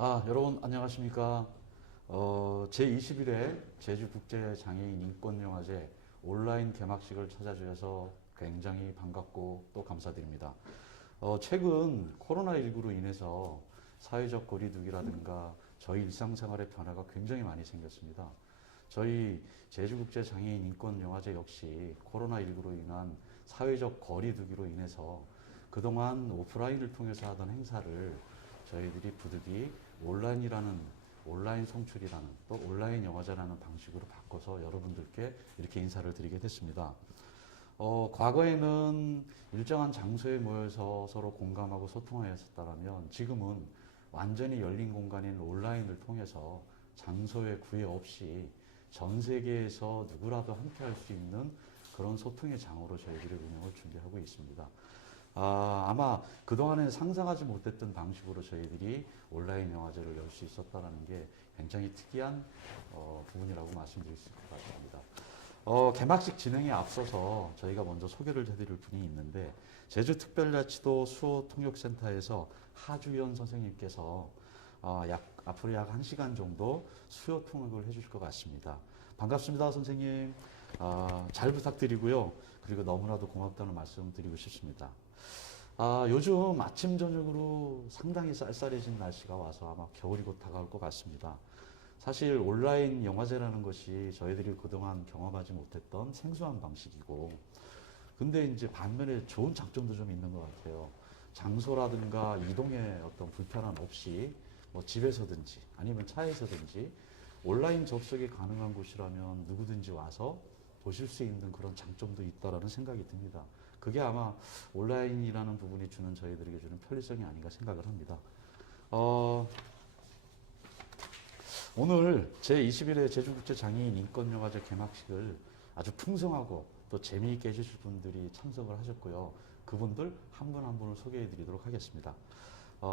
여러분 안녕하십니까? 제21회 제주국제장애인 인권영화제 온라인 개막식을 찾아주셔서 굉장히 반갑고 또 감사드립니다. 최근 코로나19로 인해서 사회적 거리두기라든가 저희 일상생활의 변화가 굉장히 많이 생겼습니다. 저희 제주국제장애인 인권영화제 역시 코로나19로 인한 사회적 거리두기로 인해서 그동안 오프라인을 통해서 하던 행사를 저희들이 부득이 온라인 송출이라는 또 온라인 영화제라는 방식으로 바꿔서 여러분들께 이렇게 인사를 드리게 됐습니다. 과거에는 일정한 장소에 모여서 서로 공감하고 소통하였었다면 지금은 완전히 열린 공간인 온라인을 통해서 장소의 구애 없이 전 세계에서 누구라도 함께 할 수 있는 그런 소통의 장으로 저희들이 운영을 준비하고 있습니다. 아마 그동안에 상상하지 못했던 방식으로 저희들이 온라인 영화제를 열 수 있었다는 게 굉장히 특이한 부분이라고 말씀드릴 수 있을 것 같습니다. 개막식 진행에 앞서서 저희가 먼저 소개를 해드릴 분이 있는데 제주특별자치도 수호통역센터에서 하주연 선생님께서 앞으로 약 1시간 정도 수요 통역을 해주실 것 같습니다. 반갑습니다, 선생님. 잘 부탁드리고요. 그리고 너무나도 고맙다는 말씀 드리고 싶습니다. 요즘 아침, 저녁으로 상당히 쌀쌀해진 날씨가 와서 아마 겨울이 곧 다가올 것 같습니다. 사실 온라인 영화제라는 것이 저희들이 그동안 경험하지 못했던 생소한 방식이고, 근데 이제 반면에 좋은 장점도 좀 있는 것 같아요. 장소라든가 이동의 어떤 불편함 없이 뭐 집에서든지 아니면 차에서든지 온라인 접속이 가능한 곳이라면 누구든지 와서 보실 수 있는 그런 장점도 있다라는 생각이 듭니다. 그게 아마 온라인이라는 부분이 주는 저희들에게 주는 편리성이 아닌가 생각을 합니다. 오늘 제21회 제주국제장애인 인권영화제 개막식을 아주 풍성하고 또 재미있게 해주실 분들이 참석을 하셨고요. 그분들 한 분 한 분을 소개해 드리도록 하겠습니다.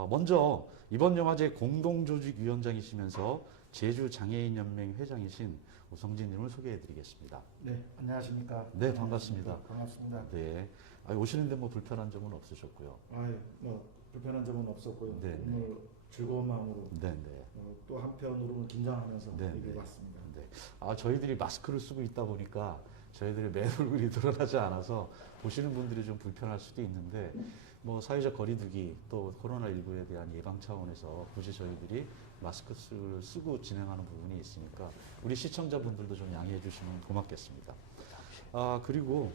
먼저 이번 영화제 공동조직위원장이시면서 제주장애인연맹 회장이신 우성진님을 소개해 드리겠습니다. 네, 안녕하십니까. 네, 반갑습니다. 반갑습니다. 네. 오시는데 뭐 불편한 점은 없으셨고요. 뭐 불편한 점은 없었고요. 네, 오늘 즐거운 마음으로 네, 네. 또 한편으로는 긴장하면서 네, 이렇게 네. 왔습니다. 네. 저희들이 마스크를 쓰고 있다 보니까 저희들의 맨 얼굴이 드러나지 않아서 보시는 분들이 좀 불편할 수도 있는데 뭐 사회적 거리두기 또 코로나19에 대한 예방 차원에서 굳이 저희들이 마스크를 쓰고 진행하는 부분이 있으니까 우리 시청자분들도 좀 양해해 주시면 고맙겠습니다. 그리고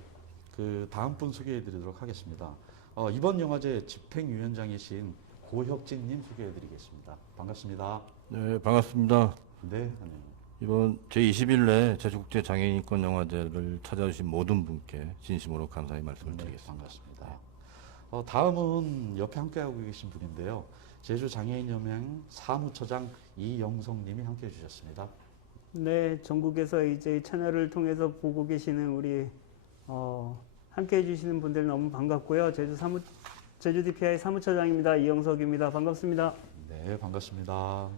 그 다음 분 소개해 드리도록 하겠습니다. 이번 영화제 집행위원장이신 고혁진님 소개해 드리겠습니다. 반갑습니다. 네, 반갑습니다. 네, 선생님. 이번 제21회 제주국제장애인인권영화제를 찾아주신 모든 분께 진심으로 감사의 말씀을 네, 드리겠습니다. 반갑습니다. 다음은 옆에 함께하고 계신 분인데요. 제주장애인연맹 사무처장 이영성님이 함께해 주셨습니다. 네, 전국에서 이제 이 채널을 통해서 보고 계시는 우리 함께 해주시는 분들 너무 반갑고요. 제주 DPI 사무처장입니다. 이영석입니다. 반갑습니다. 네, 반갑습니다.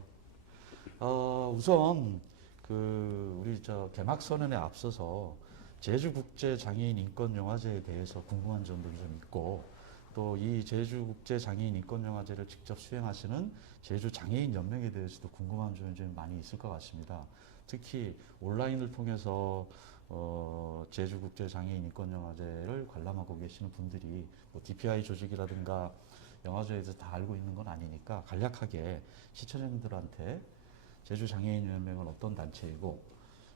우선 우리 개막 선언에 앞서서 제주국제장애인 인권영화제에 대해서 궁금한 점도 좀 있고 또 이 제주국제장애인 인권영화제를 직접 수행하시는 제주장애인연맹에 대해서도 궁금한 점이 좀 많이 있을 것 같습니다. 특히 온라인을 통해서 제주국제장애인 인권영화제를 관람하고 계시는 분들이 뭐 DPI 조직이라든가 영화제에 대해서 다 알고 있는 건 아니니까 간략하게 시청자분들한테 제주장애인연맹은 어떤 단체이고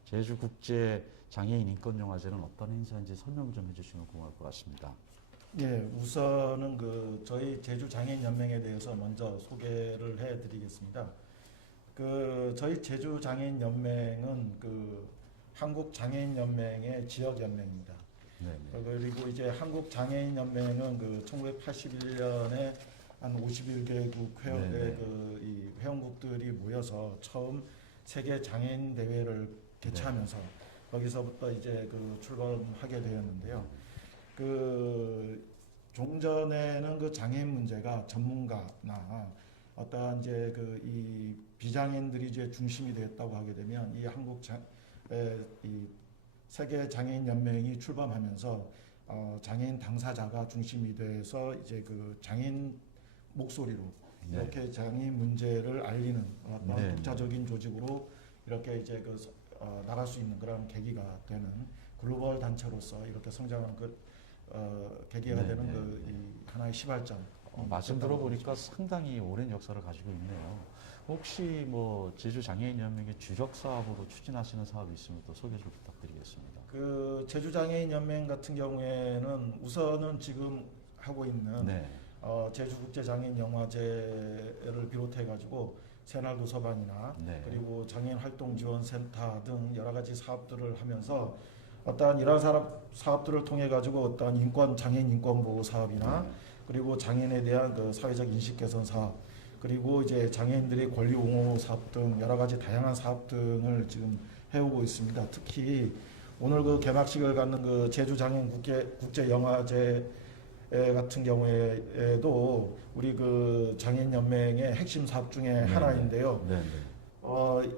제주국제장애인 인권영화제는 어떤 행사인지 설명 좀 해주시면 고마울 것 같습니다. 예, 우선은 저희 제주장애인연맹에 대해서 먼저 소개를 해드리겠습니다. 저희 제주장애인연맹은 한국장애인연맹의 지역연맹입니다. 그리고 이제 한국장애인연맹은 1981년에 한 51개국 이 회원국들이 모여서 처음 세계 장애인 대회를 개최하면서 거기서부터 이제 출범하게 되었는데요. 종전에는 장애인 문제가 전문가나 어떠한 이제 이 비장애인들이 이제 중심이 되었다고 하게 되면 이 이 세계 장애인 연맹이 출범하면서 장애인 당사자가 중심이 돼서 이제 장애인 목소리로 네. 이렇게 장애인 문제를 알리는 어떤 네. 독자적인 조직으로 이렇게 이제 나갈 수 있는 그런 계기가 되는 글로벌 단체로서 이렇게 성장하는 계기가 네, 되는 네. 이 하나의 시발점. 말씀 들어보니까 상당히 오랜 역사를 가지고 있네요. 혹시 뭐 제주 장애인 연맹의 주력 사업으로 추진하시는 사업이 있으면 또 소개 좀 부탁드리겠습니다. 그 제주장애인 연맹 같은 경우에는 우선은 지금 하고 있는 네. 제주국제장애인 영화제를 비롯해 가지고 새날 도서관이나 네. 그리고 장애인 활동 지원센터 등 여러 가지 사업들을 하면서 어떠한 이러한 사업들을 통해 가지고 어떠한 장애인 인권 보호 사업이나 네. 그리고 장애인에 대한 그 사회적 인식 개선 사업 그리고 이제 장애인들의 권리 옹호 사업 등 여러 가지 다양한 사업 등을 지금 해오고 있습니다. 특히 오늘 그 개막식을 갖는 그 제주 장애인 국제 영화제 같은 경우에도 우리 그 장애인 연맹의 핵심 사업 중에 네. 하나인데요. 네.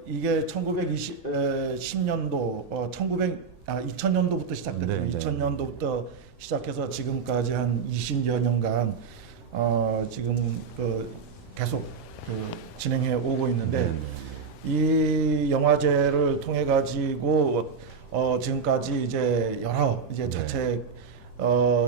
이게 1910년도 2000년도부터 시작됐고요. 네, 네. 2000년도부터 시작해서 지금까지 한 20여 년간 지금 계속 진행해 오고 있는데 이 영화제를 통해 가지고 지금까지 이제 여러 이제 네. 자체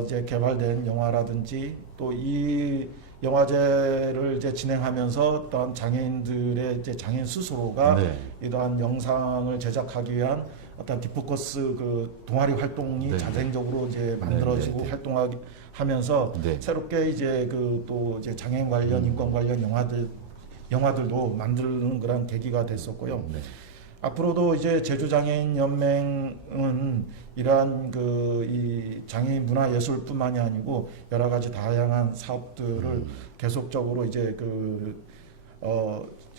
이제 개발된 영화라든지 또 이 영화제를 이제 진행하면서 어떤 장애인들의 이제 장애인 스스로가 네. 이러한 영상을 제작하기 위한 어떤 디포커스 동아리 활동이 네. 자생적으로 이제 만들어지고 네. 활동하기 하면서 네. 새롭게 이제 또 이제 장애인 관련 인권 관련 영화들도 만드는 그런 계기가 됐었고요. 네. 앞으로도 이제 제주장애인 연맹은 이러한 이 장애인 문화 예술뿐만이 아니고 여러 가지 다양한 사업들을 계속적으로 이제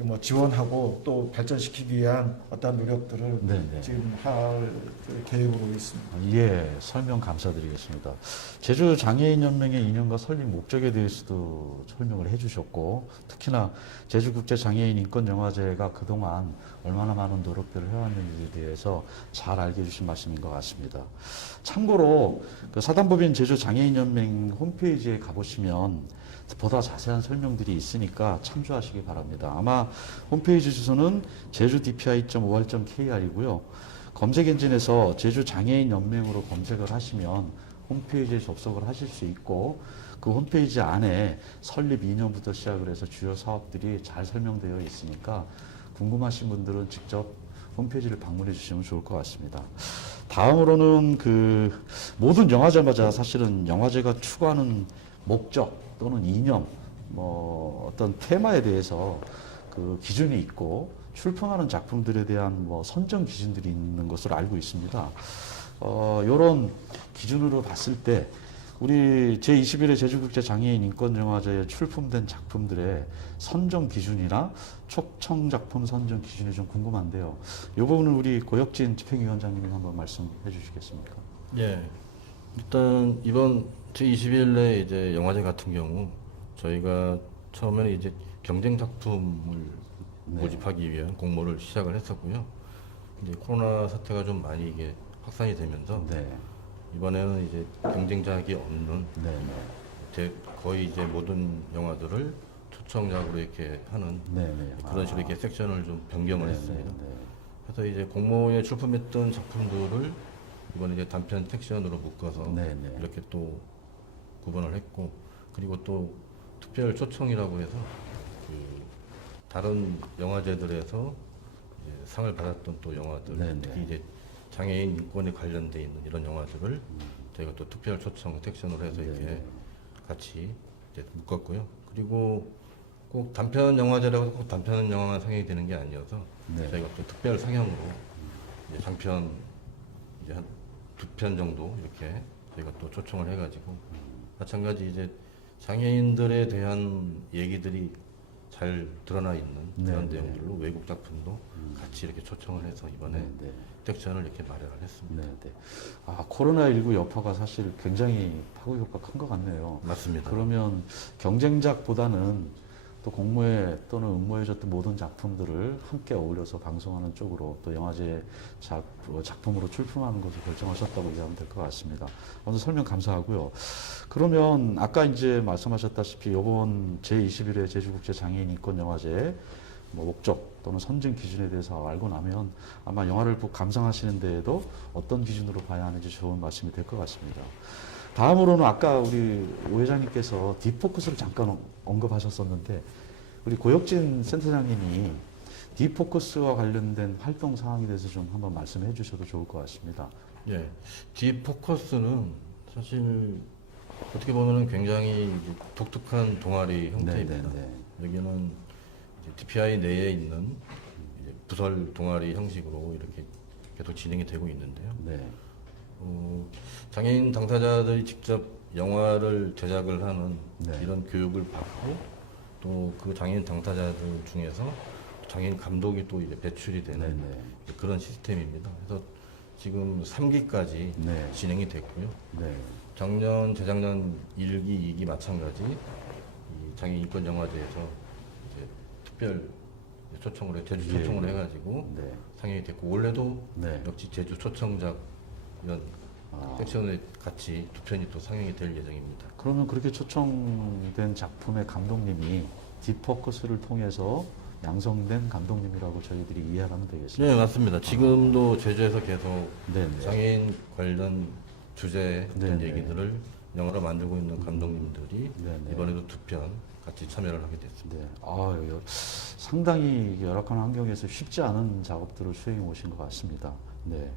뭐 지원하고 또 발전시키기 위한 어떤 노력들을 네, 네. 지금 할 계획으로 있습니다. 예, 설명 감사드리겠습니다. 제주 장애인 연맹의 이념과 설립 목적에 대해서도 설명을 해주셨고, 특히나 제주국제 장애인 인권 영화제가 그동안 얼마나 많은 노력들을 해왔는지에 대해서 잘 알게 해주신 말씀인 것 같습니다. 참고로 그 사단법인 제주 장애인 연맹 홈페이지에 가보시면 보다 자세한 설명들이 있으니까 참조하시기 바랍니다. 아마 홈페이지 주소는 제주-dpi.or.kr이고요. 검색 엔진에서 제주 장애인 연맹으로 검색을 하시면 홈페이지에 접속을 하실 수 있고, 그 홈페이지 안에 설립 2년부터 시작을 해서 주요 사업들이 잘 설명되어 있으니까 궁금하신 분들은 직접 홈페이지를 방문해 주시면 좋을 것 같습니다. 다음으로는 모든 영화제마다 사실은 영화제가 추구하는 목적 또는 이념, 어떤 테마에 대해서 기준이 있고 출품하는 작품들에 대한 선정 기준들이 있는 것으로 알고 있습니다. 이런 기준으로 봤을 때 우리 제21회 제주국제 장애인 인권영화제에 출품된 작품들의 선정 기준이나 초청 작품 선정 기준이 좀 궁금한데요. 이 부분은 우리 고혁진 집행위원장님이 한번 말씀해 주시겠습니까? 예. 일단 이번 제21회 이제 영화제 같은 경우 저희가 처음에는 이제 경쟁 작품을 모집하기 위한 공모를 시작을 했었고요. 이제 코로나 사태가 좀 많이 이게 확산이 되면서 네. 이번에는 이제 경쟁작이 없는 네. 거의 이제 모든 영화들을 초청작으로 이렇게 하는 네. 그런 식으로 이렇게 섹션을 좀 변경을 했습니다. 네. 그래서 이제 공모에 출품했던 작품들을 이번에 이제 단편 섹션으로 묶어서 네. 이렇게 또 구분을 했고, 그리고 또 특별 초청이라고 해서 다른 영화제들에서 이제 상을 받았던 또 영화들, 네. 특히 이제 장애인 인권에 관련돼 있는 이런 영화들을 저희가 또 특별 초청 섹션으로 해서 이렇게 같이 이제 묶었고요. 그리고 꼭 단편 영화제라고 꼭 단편 영화만 상영이 되는 게 아니어서 저희가 또 특별 상영으로 이제 장편 이제 한 2편 정도 이렇게 저희가 또 초청을 해가지고 마찬가지 이제 장애인들에 대한 얘기들이 잘 드러나 있는 그런 내용들로 외국 작품도 같이 이렇게 초청을 해서 이번에 섹션을 이렇게 마련을 했습니다. 네. 코로나19 여파가 사실 굉장히 파급 효과가 큰 것 같네요. 맞습니다. 그러면 경쟁작보다는 또 공모해 또는 응모해줬던 모든 작품들을 함께 어울려서 방송하는 쪽으로 또 영화제 작품으로 출품하는 것을 결정하셨다고 이해하면 될 것 같습니다. 오늘 설명 감사하고요. 그러면 아까 이제 말씀하셨다시피 이번 제21회 제주국제장애인인권영화제 뭐 목적 또는 선정 기준에 대해서 알고 나면 아마 영화를 감상하시는 데에도 어떤 기준으로 봐야 하는지 좋은 말씀이 될 것 같습니다. 다음으로는 아까 우리 오 회장님께서 딥포커스를 잠깐 언급하셨었는데 우리 고혁진 센터장님이 딥포커스와 관련된 활동 사항에 대해서 좀 한번 말씀해 주셔도 좋을 것 같습니다. 예, 딥포커스는 사실 어떻게 보면은 굉장히 이제 독특한 동아리 형태입니다. 여기는 이제 DPI 내에 있는 이제 부설 동아리 형식으로 이렇게 계속 진행이 되고 있는데요. 네. 장애인 당사자들이 직접 영화를 제작을 하는 네. 이런 교육을 받고 또 그 장애인 당사자들 중에서 장애인 감독이 또 이제 배출이 되는 네네. 그런 시스템입니다. 그래서 지금 3기까지 네. 진행이 됐고요. 네. 작년, 재작년 1기, 2기 마찬가지 이 장애인 인권 영화제에서 이제 특별 초청을 제주 초청을 예. 해가지고 네. 상영이 됐고 올해도 네. 역시 제주 초청작 이런 아. 섹션에 같이 두 편이 또 상영이 될 예정입니다. 그러면 그렇게 초청된 작품의 감독님이 딥포커스를 통해서 양성된 감독님이라고 저희들이 이해하면 되겠습니다. 네, 맞습니다. 지금도 제주에서 계속 네네. 장애인 관련 주제의 어떤 네네. 얘기들을 영화로 만들고 있는 감독님들이 네네. 이번에도 두 편 같이 참여를 하게 됐습니다. 네. 아, 상당히 열악한 환경에서 쉽지 않은 작업들을 수행해 오신 것 같습니다. 네.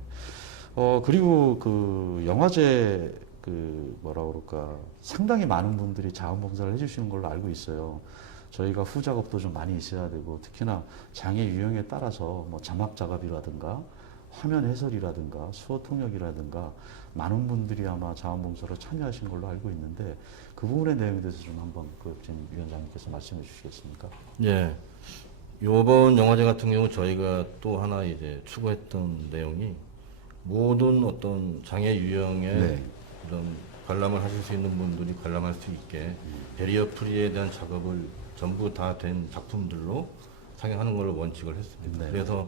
그리고 그 영화제 뭐라 그럴까 상당히 많은 분들이 자원봉사를 해주시는 걸로 알고 있어요. 저희가 후작업도 좀 많이 있어야 되고 특히나 장애 유형에 따라서 뭐 자막 작업이라든가 화면 해설이라든가 수어 통역이라든가 많은 분들이 아마 자원봉사로 참여하신 걸로 알고 있는데 그 부분의 내용에 대해서 좀 한번 고혁진 위원장님께서 말씀해 주시겠습니까? 예. 이번 영화제 같은 경우 저희가 또 하나 이제 추구했던 내용이 모든 어떤 장애 유형의 네. 이런 관람을 하실 수 있는 분들이 관람할 수 있게 베리어 프리에 대한 작업을 전부 다 된 작품들로 상영하는 걸로 원칙을 했습니다. 네. 그래서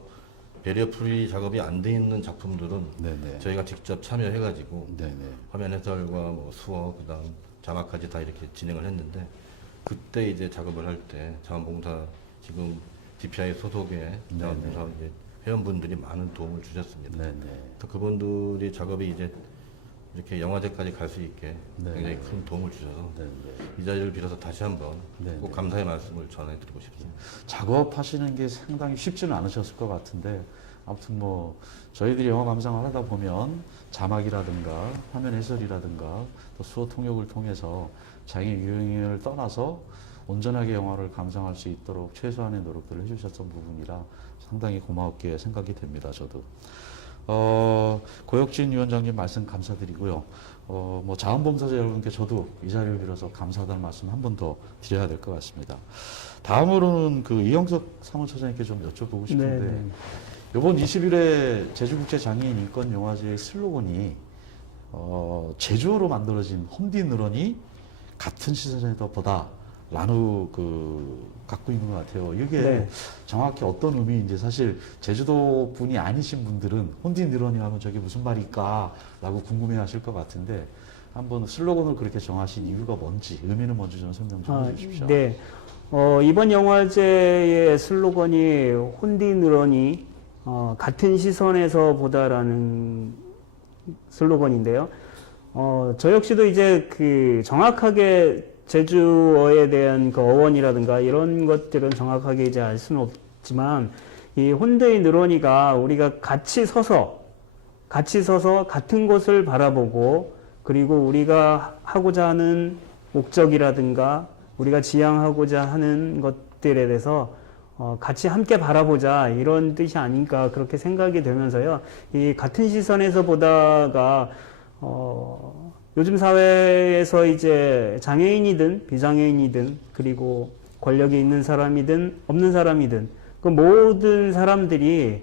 베리어 프리 작업이 안 돼 있는 작품들은 네네. 저희가 직접 참여해가지고 네네. 화면 해설과 뭐 수어 그다음 자막까지 다 이렇게 진행을 했는데 그때 이제 작업을 할 때 자원봉사 지금 DPI 소속의 자원봉사 이제 회원분들이 많은 도움을 주셨습니다. 네네. 그래서 그분들이 작업이 이제 이렇게 영화제까지 갈 수 있게 네. 굉장히 큰 도움을 주셔서 네네. 이 자리를 빌어서 다시 한번 네. 꼭 감사의 말씀을 전해드리고 싶습니다. 작업하시는 게 상당히 쉽지는 않으셨을 것 같은데 아무튼 뭐 저희들이 영화 감상을 하다 보면 자막이라든가 화면 해설이라든가 또 수어 통역을 통해서 장애 유형을 떠나서 온전하게 영화를 감상할 수 있도록 최소한의 노력들을 해주셨던 부분이라 상당히 고맙게 생각이 됩니다. 저도. 고혁진 위원장님 말씀 감사드리고요. 뭐 자원봉사자 여러분께 저도 이 자리를 빌어서 감사하다는 말씀 한 번 더 드려야 될 것 같습니다. 다음으로는 그 이영석 사무처장님께 좀 여쭤보고 싶은데 네. 이번 21회 제주국제장애인인권영화제의 슬로건이 제주어로 만들어진 홈디 누런이 같은 시선에서 보다 라는 갖고 있는 것 같아요. 이게 네. 정확히 어떤 의미인지 사실 제주도 분이 아니신 분들은 홈디 누런이 하면 저게 무슨 말일까 라고 궁금해하실 것 같은데 한번 슬로건을 그렇게 정하신 이유가 뭔지 의미는 뭔지 좀 설명 좀 해주십시오. 네. 이번 영화제의 슬로건이 혼디 누런이 같은 시선에서 보다라는 슬로건인데요. 저 역시도 이제 정확하게 제주어에 대한 그 어원이라든가 이런 것들은 정확하게 이제 알 수는 없지만 이 혼디 누런이가 우리가 같이 서서 같은 곳을 바라보고 그리고 우리가 하고자 하는 목적이라든가 우리가 지향하고자 하는 것들에 대해서 같이 함께 바라보자 이런 뜻이 아닌가 그렇게 생각이 되면서요. 이 같은 시선에서 보다가 요즘 사회에서 이제 장애인이든 비장애인이든 그리고 권력이 있는 사람이든 없는 사람이든 그 모든 사람들이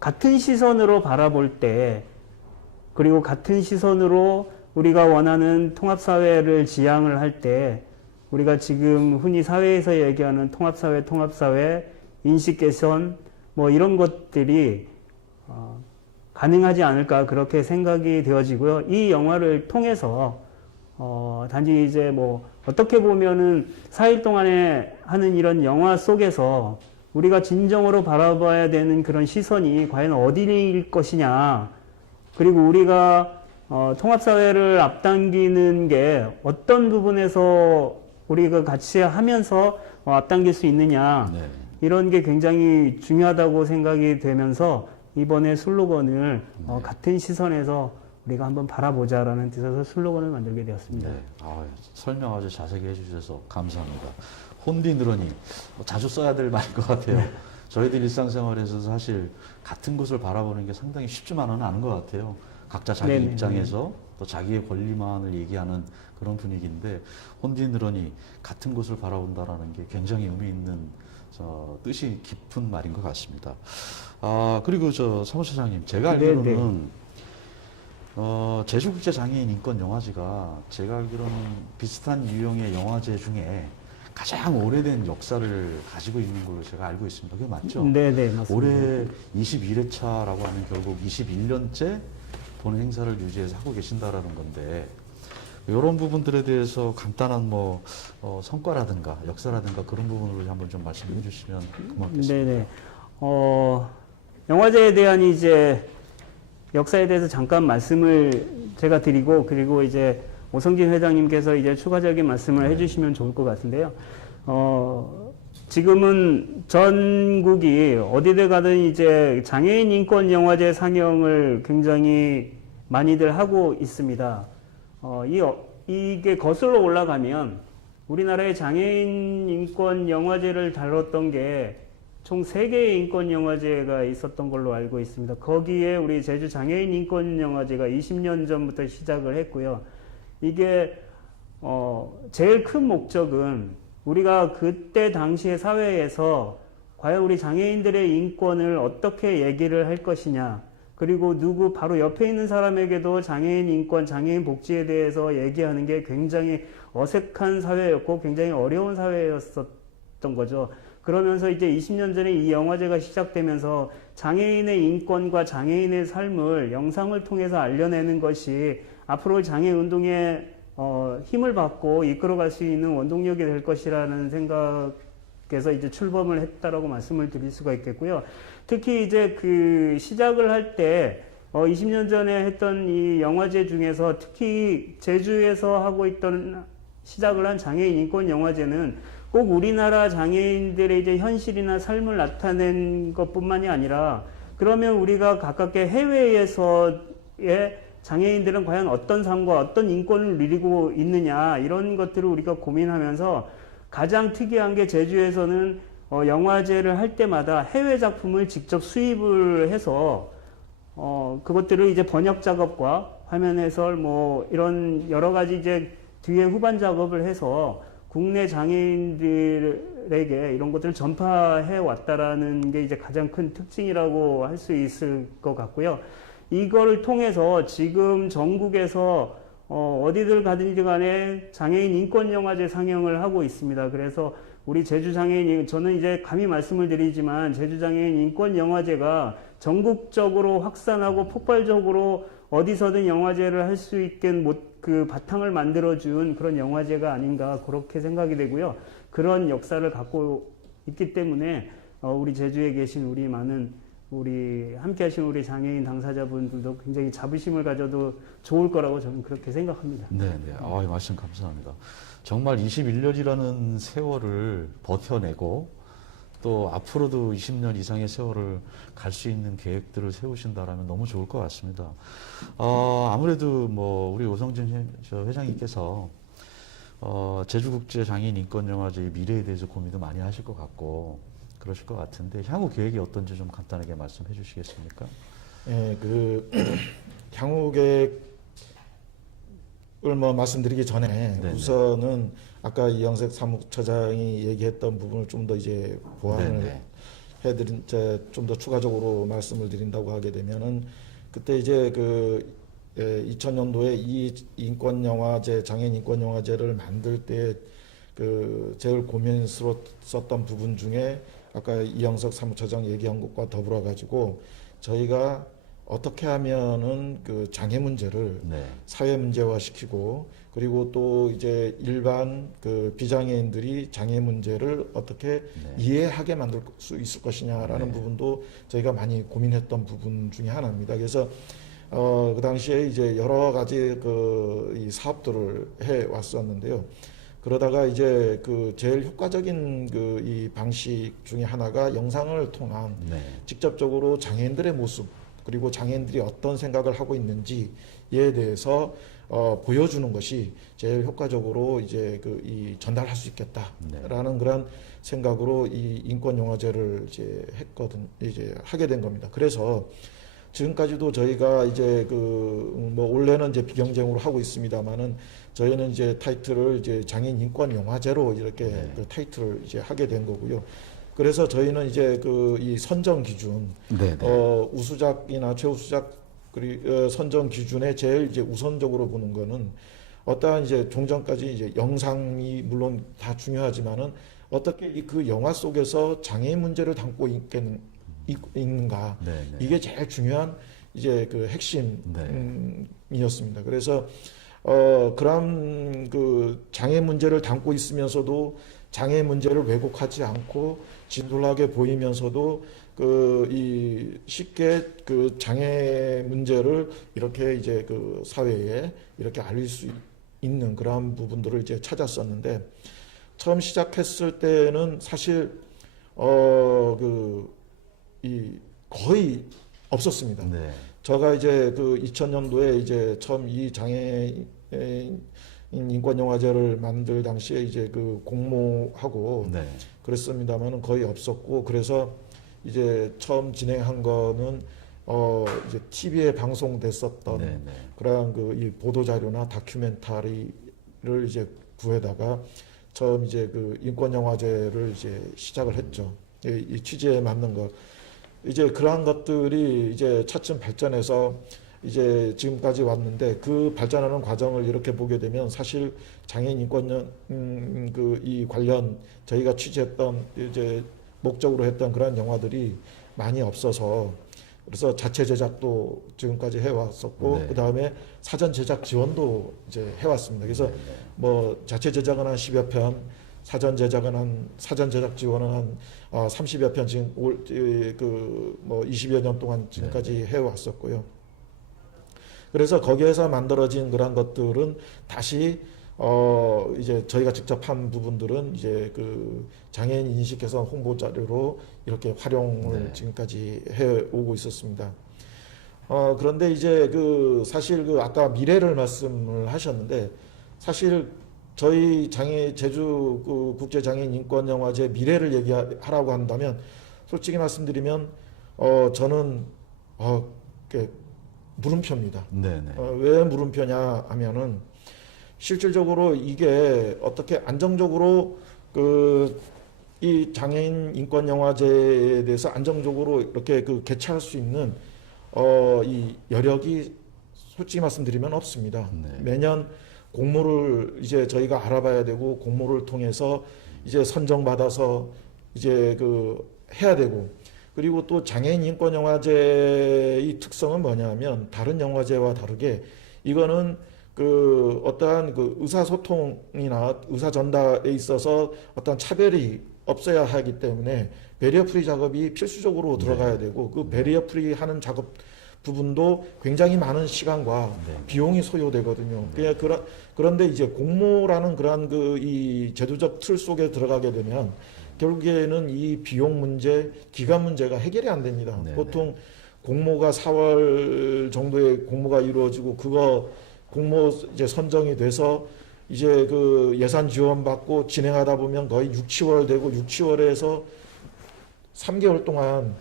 같은 시선으로 바라볼 때 그리고 같은 시선으로 우리가 원하는 통합사회를 지향을 할 때 우리가 지금 흔히 사회에서 얘기하는 통합사회, 인식 개선 뭐 이런 것들이 가능하지 않을까 그렇게 생각이 되어지고요. 이 영화를 통해서 단지 이제 뭐 어떻게 보면은 4일 동안에 하는 이런 영화 속에서 우리가 진정으로 바라봐야 되는 그런 시선이 과연 어디일 것이냐, 그리고 우리가 통합사회를 앞당기는 게 어떤 부분에서 우리가 같이 하면서 앞당길 수 있느냐, 네. 이런 게 굉장히 중요하다고 생각이 되면서 이번에 슬로건을 같은 시선에서 우리가 한번 바라보자라는 뜻에서 슬로건을 만들게 되었습니다. 네. 설명 아주 자세히 해주셔서 감사합니다. 혼디 늘어니 자주 써야 될 말인 것 같아요. 저희들 일상생활에서 사실 같은 곳을 바라보는 게 상당히 쉽지만은 않은 것 같아요. 각자 자기 네네. 입장에서 또 자기의 권리만을 얘기하는 그런 분위기인데, 혼디 늘어니 같은 곳을 바라본다라는 게 굉장히 의미 있는 뜻이 깊은 말인 것 같습니다. 그리고 사무처장님, 제가 알기로는 제주국제장애인 인권영화제가 제가 알기로는 비슷한 유형의 영화제 중에 가장 오래된 역사를 가지고 있는 걸로 제가 알고 있습니다. 그게 맞죠? 네, 맞습니다. 올해 21회차라고 하면 결국 21년째 본 행사를 유지해서 하고 계신다라는 건데, 이런 부분들에 대해서 간단한 성과라든가 역사라든가 그런 부분으로 한번 좀 말씀해 주시면 고맙겠습니다. 네네. 영화제에 대한 이제 역사에 대해서 잠깐 말씀을 제가 드리고, 그리고 이제 오성진 회장님께서 이제 추가적인 말씀을 해주시면 좋을 것 같은데요. 지금은 전국이 어디를 가든 이제 장애인 인권 영화제 상영을 굉장히 많이들 하고 있습니다. 이게 거슬러 올라가면 우리나라의 장애인 인권 영화제를 다뤘던 게 총 3개의 인권 영화제가 있었던 걸로 알고 있습니다. 거기에 우리 제주 장애인 인권 영화제가 20년 전부터 시작을 했고요. 이게 제일 큰 목적은 우리가 그때 당시의 사회에서 과연 우리 장애인들의 인권을 어떻게 얘기를 할 것이냐, 그리고 바로 옆에 있는 사람에게도 장애인 인권, 장애인 복지에 대해서 얘기하는 게 굉장히 어색한 사회였고 굉장히 어려운 사회였었던 거죠. 그러면서 이제 20년 전에 이 영화제가 시작되면서 장애인의 인권과 장애인의 삶을 영상을 통해서 알려내는 것이 앞으로 장애 운동에 힘을 받고 이끌어갈 수 있는 원동력이 될 것이라는 생각에서 이제 출범을 했다라고 말씀을 드릴 수가 있겠고요. 특히 이제 그 시작을 할 때 20년 전에 했던 이 영화제 중에서 특히 제주에서 하고 있던 시작을 한 장애인 인권 영화제는 꼭 우리나라 장애인들의 이제 현실이나 삶을 나타낸 것뿐만이 아니라, 그러면 우리가 가깝게 해외에서의 장애인들은 과연 어떤 삶과 어떤 인권을 누리고 있느냐, 이런 것들을 우리가 고민하면서 가장 특이한 게 제주에서는 영화제를 할 때마다 해외 작품을 직접 수입을 해서 그것들을 이제 번역 작업과 화면 해설 이런 여러 가지 이제 뒤에 후반 작업을 해서 국내 장애인들에게 이런 것들을 전파해 왔다라는 게 이제 가장 큰 특징이라고 할 수 있을 것 같고요. 이걸 통해서 지금 전국에서 어디들 가든지 간에 장애인 인권 영화제 상영을 하고 있습니다. 그래서 우리 제주 장애인, 저는 이제 감히 말씀을 드리지만 제주 장애인 인권 영화제가 전국적으로 확산하고 폭발적으로 어디서든 영화제를 할 수 있게 그 바탕을 만들어준 그런 영화제가 아닌가 그렇게 생각이 되고요. 그런 역사를 갖고 있기 때문에 우리 제주에 계신 우리 많은 함께 하신 우리 장애인 당사자분들도 굉장히 자부심을 가져도 좋을 거라고 저는 그렇게 생각합니다. 네. 말씀 감사합니다. 정말 21년이라는 세월을 버텨내고 또 앞으로도 20년 이상의 세월을 갈 수 있는 계획들을 세우신다라면 너무 좋을 것 같습니다. 아무래도 우리 오성진 회장님께서 제주국제 장애인 인권영화제의 미래에 대해서 고민도 많이 하실 것 같고 그러실 것 같은데, 향후 계획이 어떤지 좀 간단하게 말씀해 주시겠습니까? 예, 향후 계획을 말씀드리기 전에 네네. 우선은 아까 이영석 사무처장이 얘기했던 부분을 좀 더 이제 보완을 네네. 해드린, 좀 더 추가적으로 말씀을 드린다고 하게 되면은, 그때 이제 2000년도에 이 인권영화제, 장애인 인권영화제를 만들 때 그 제일 고민스러웠던 부분 중에 아까 이영석 사무처장 얘기한 것과 더불어 가지고 저희가 어떻게 하면은 그 장애 문제를 네. 사회 문제화 시키고 그리고 또 이제 일반 그 비장애인들이 장애 문제를 어떻게 네. 이해하게 만들 수 있을 것이냐라는 네. 부분도 저희가 많이 고민했던 부분 중에 하나입니다. 그래서 그 당시에 이제 여러 가지 이 사업들을 해 왔었는데요. 그러다가 이제 그 제일 효과적인 이 방식 중에 하나가 영상을 통한 네. 직접적으로 장애인들의 모습 그리고 장애인들이 어떤 생각을 하고 있는지에 대해서 보여주는 것이 제일 효과적으로 이제 이 전달할 수 있겠다라는 그런 생각으로 이 인권 영화제를 이제 하게 된 겁니다. 그래서 지금까지도 저희가 이제 뭐 원래는 이제 비경쟁으로 하고 있습니다만은 저희는 이제 타이틀을 이제 장애인 인권 영화제로 이렇게 네. 그 타이틀을 이제 하게 된 거고요. 그래서 저희는 이제 이 선정 기준, 네. 우수작이나 최우수작 그리고 선정 기준에 제일 이제 우선적으로 보는 거는 어떠한 이제 종전까지 이제 영상이 물론 다 중요하지만은 어떻게 그 영화 속에서 장애인 문제를 담고 있는가 네. 네. 이게 제일 중요한 이제 그 네. 핵심이었습니다. 그래서 그런 그 장애 문제를 담고 있으면서도 장애 문제를 왜곡하지 않고 진솔하게 보이면서도 쉽게 그 장애 문제를 이렇게 이제 그 사회에 이렇게 알릴 수 있는 그런 부분들을 이제 찾았었는데 처음 시작했을 때는 사실 거의 없었습니다. 네. 제가 이제 2000년도에 이제 처음 이 장애인 인권 영화제를 만들 당시에 이제 공모하고 네. 그랬습니다만은 거의 없었고 그래서 이제 처음 진행한 거는 이제 TV에 방송됐었던 네. 네. 그런 이 보도 자료나 다큐멘터리를 이제 구해다가 처음 이제 인권 영화제를 이제 시작을 했죠. 이 취지에 맞는 것. 이제 그러한 것들이 이제 차츰 발전해서 이제 지금까지 왔는데 그 발전하는 과정을 이렇게 보게 되면 사실 장애인 인권 이 관련 저희가 취재했던 이제 목적으로 했던 그런 영화들이 많이 없어서 그래서 자체 제작도 지금까지 해왔었고 네. 그 다음에 사전 제작 지원도 이제 해왔습니다. 그래서 뭐 자체 제작은 한 10여 편, 사전 제작 지원은 한 30여 편 지금 뭐 20여 년 동안 지금까지 해왔었고요. 그래서 거기에서 만들어진 그런 것들은 다시 이제 저희가 직접 한 부분들은 이제 장애인 인식 개선 홍보 자료로 이렇게 활용을 지금까지 해오고 있었습니다. 그런데 이제 사실 아까 미래를 말씀을 하셨는데 사실 저희 제주 국제 장애인 인권 영화제 미래를 얘기하라고 한다면 솔직히 말씀드리면 저는 물음표입니다. 네네. 왜 물음표냐 하면은 실질적으로 이게 어떻게 안정적으로 이 장애인 인권 영화제에 대해서 안정적으로 이렇게 개최할 수 있는 이 여력이 솔직히 말씀드리면 없습니다. 네. 매년 공모를 이제 저희가 알아봐야 되고 공모를 통해서 이제 선정받아서 이제 해야 되고 그리고 또 장애인 인권 영화제의 특성은 뭐냐면 다른 영화제와 다르게 이거는 어떠한 의사소통이나 의사 전달에 있어서 어떤 차별이 없어야 하기 때문에 배리어 프리 작업이 필수적으로 들어가야 되고 그 배리어 프리 하는 작업 부분도 굉장히 많은 시간과 비용이 소요되거든요. 그런데 이제 공모라는 그러한 이 제도적 틀 속에 들어가게 되면 결국에는 이 비용 문제, 기간 문제가 해결이 안 됩니다. 네네. 보통 공모가 4월 정도에 공모가 이루어지고 그거 공모 이제 선정이 돼서 이제 예산 지원 받고 진행하다 보면 거의 6, 7월 되고 6, 7월에서 3개월 동안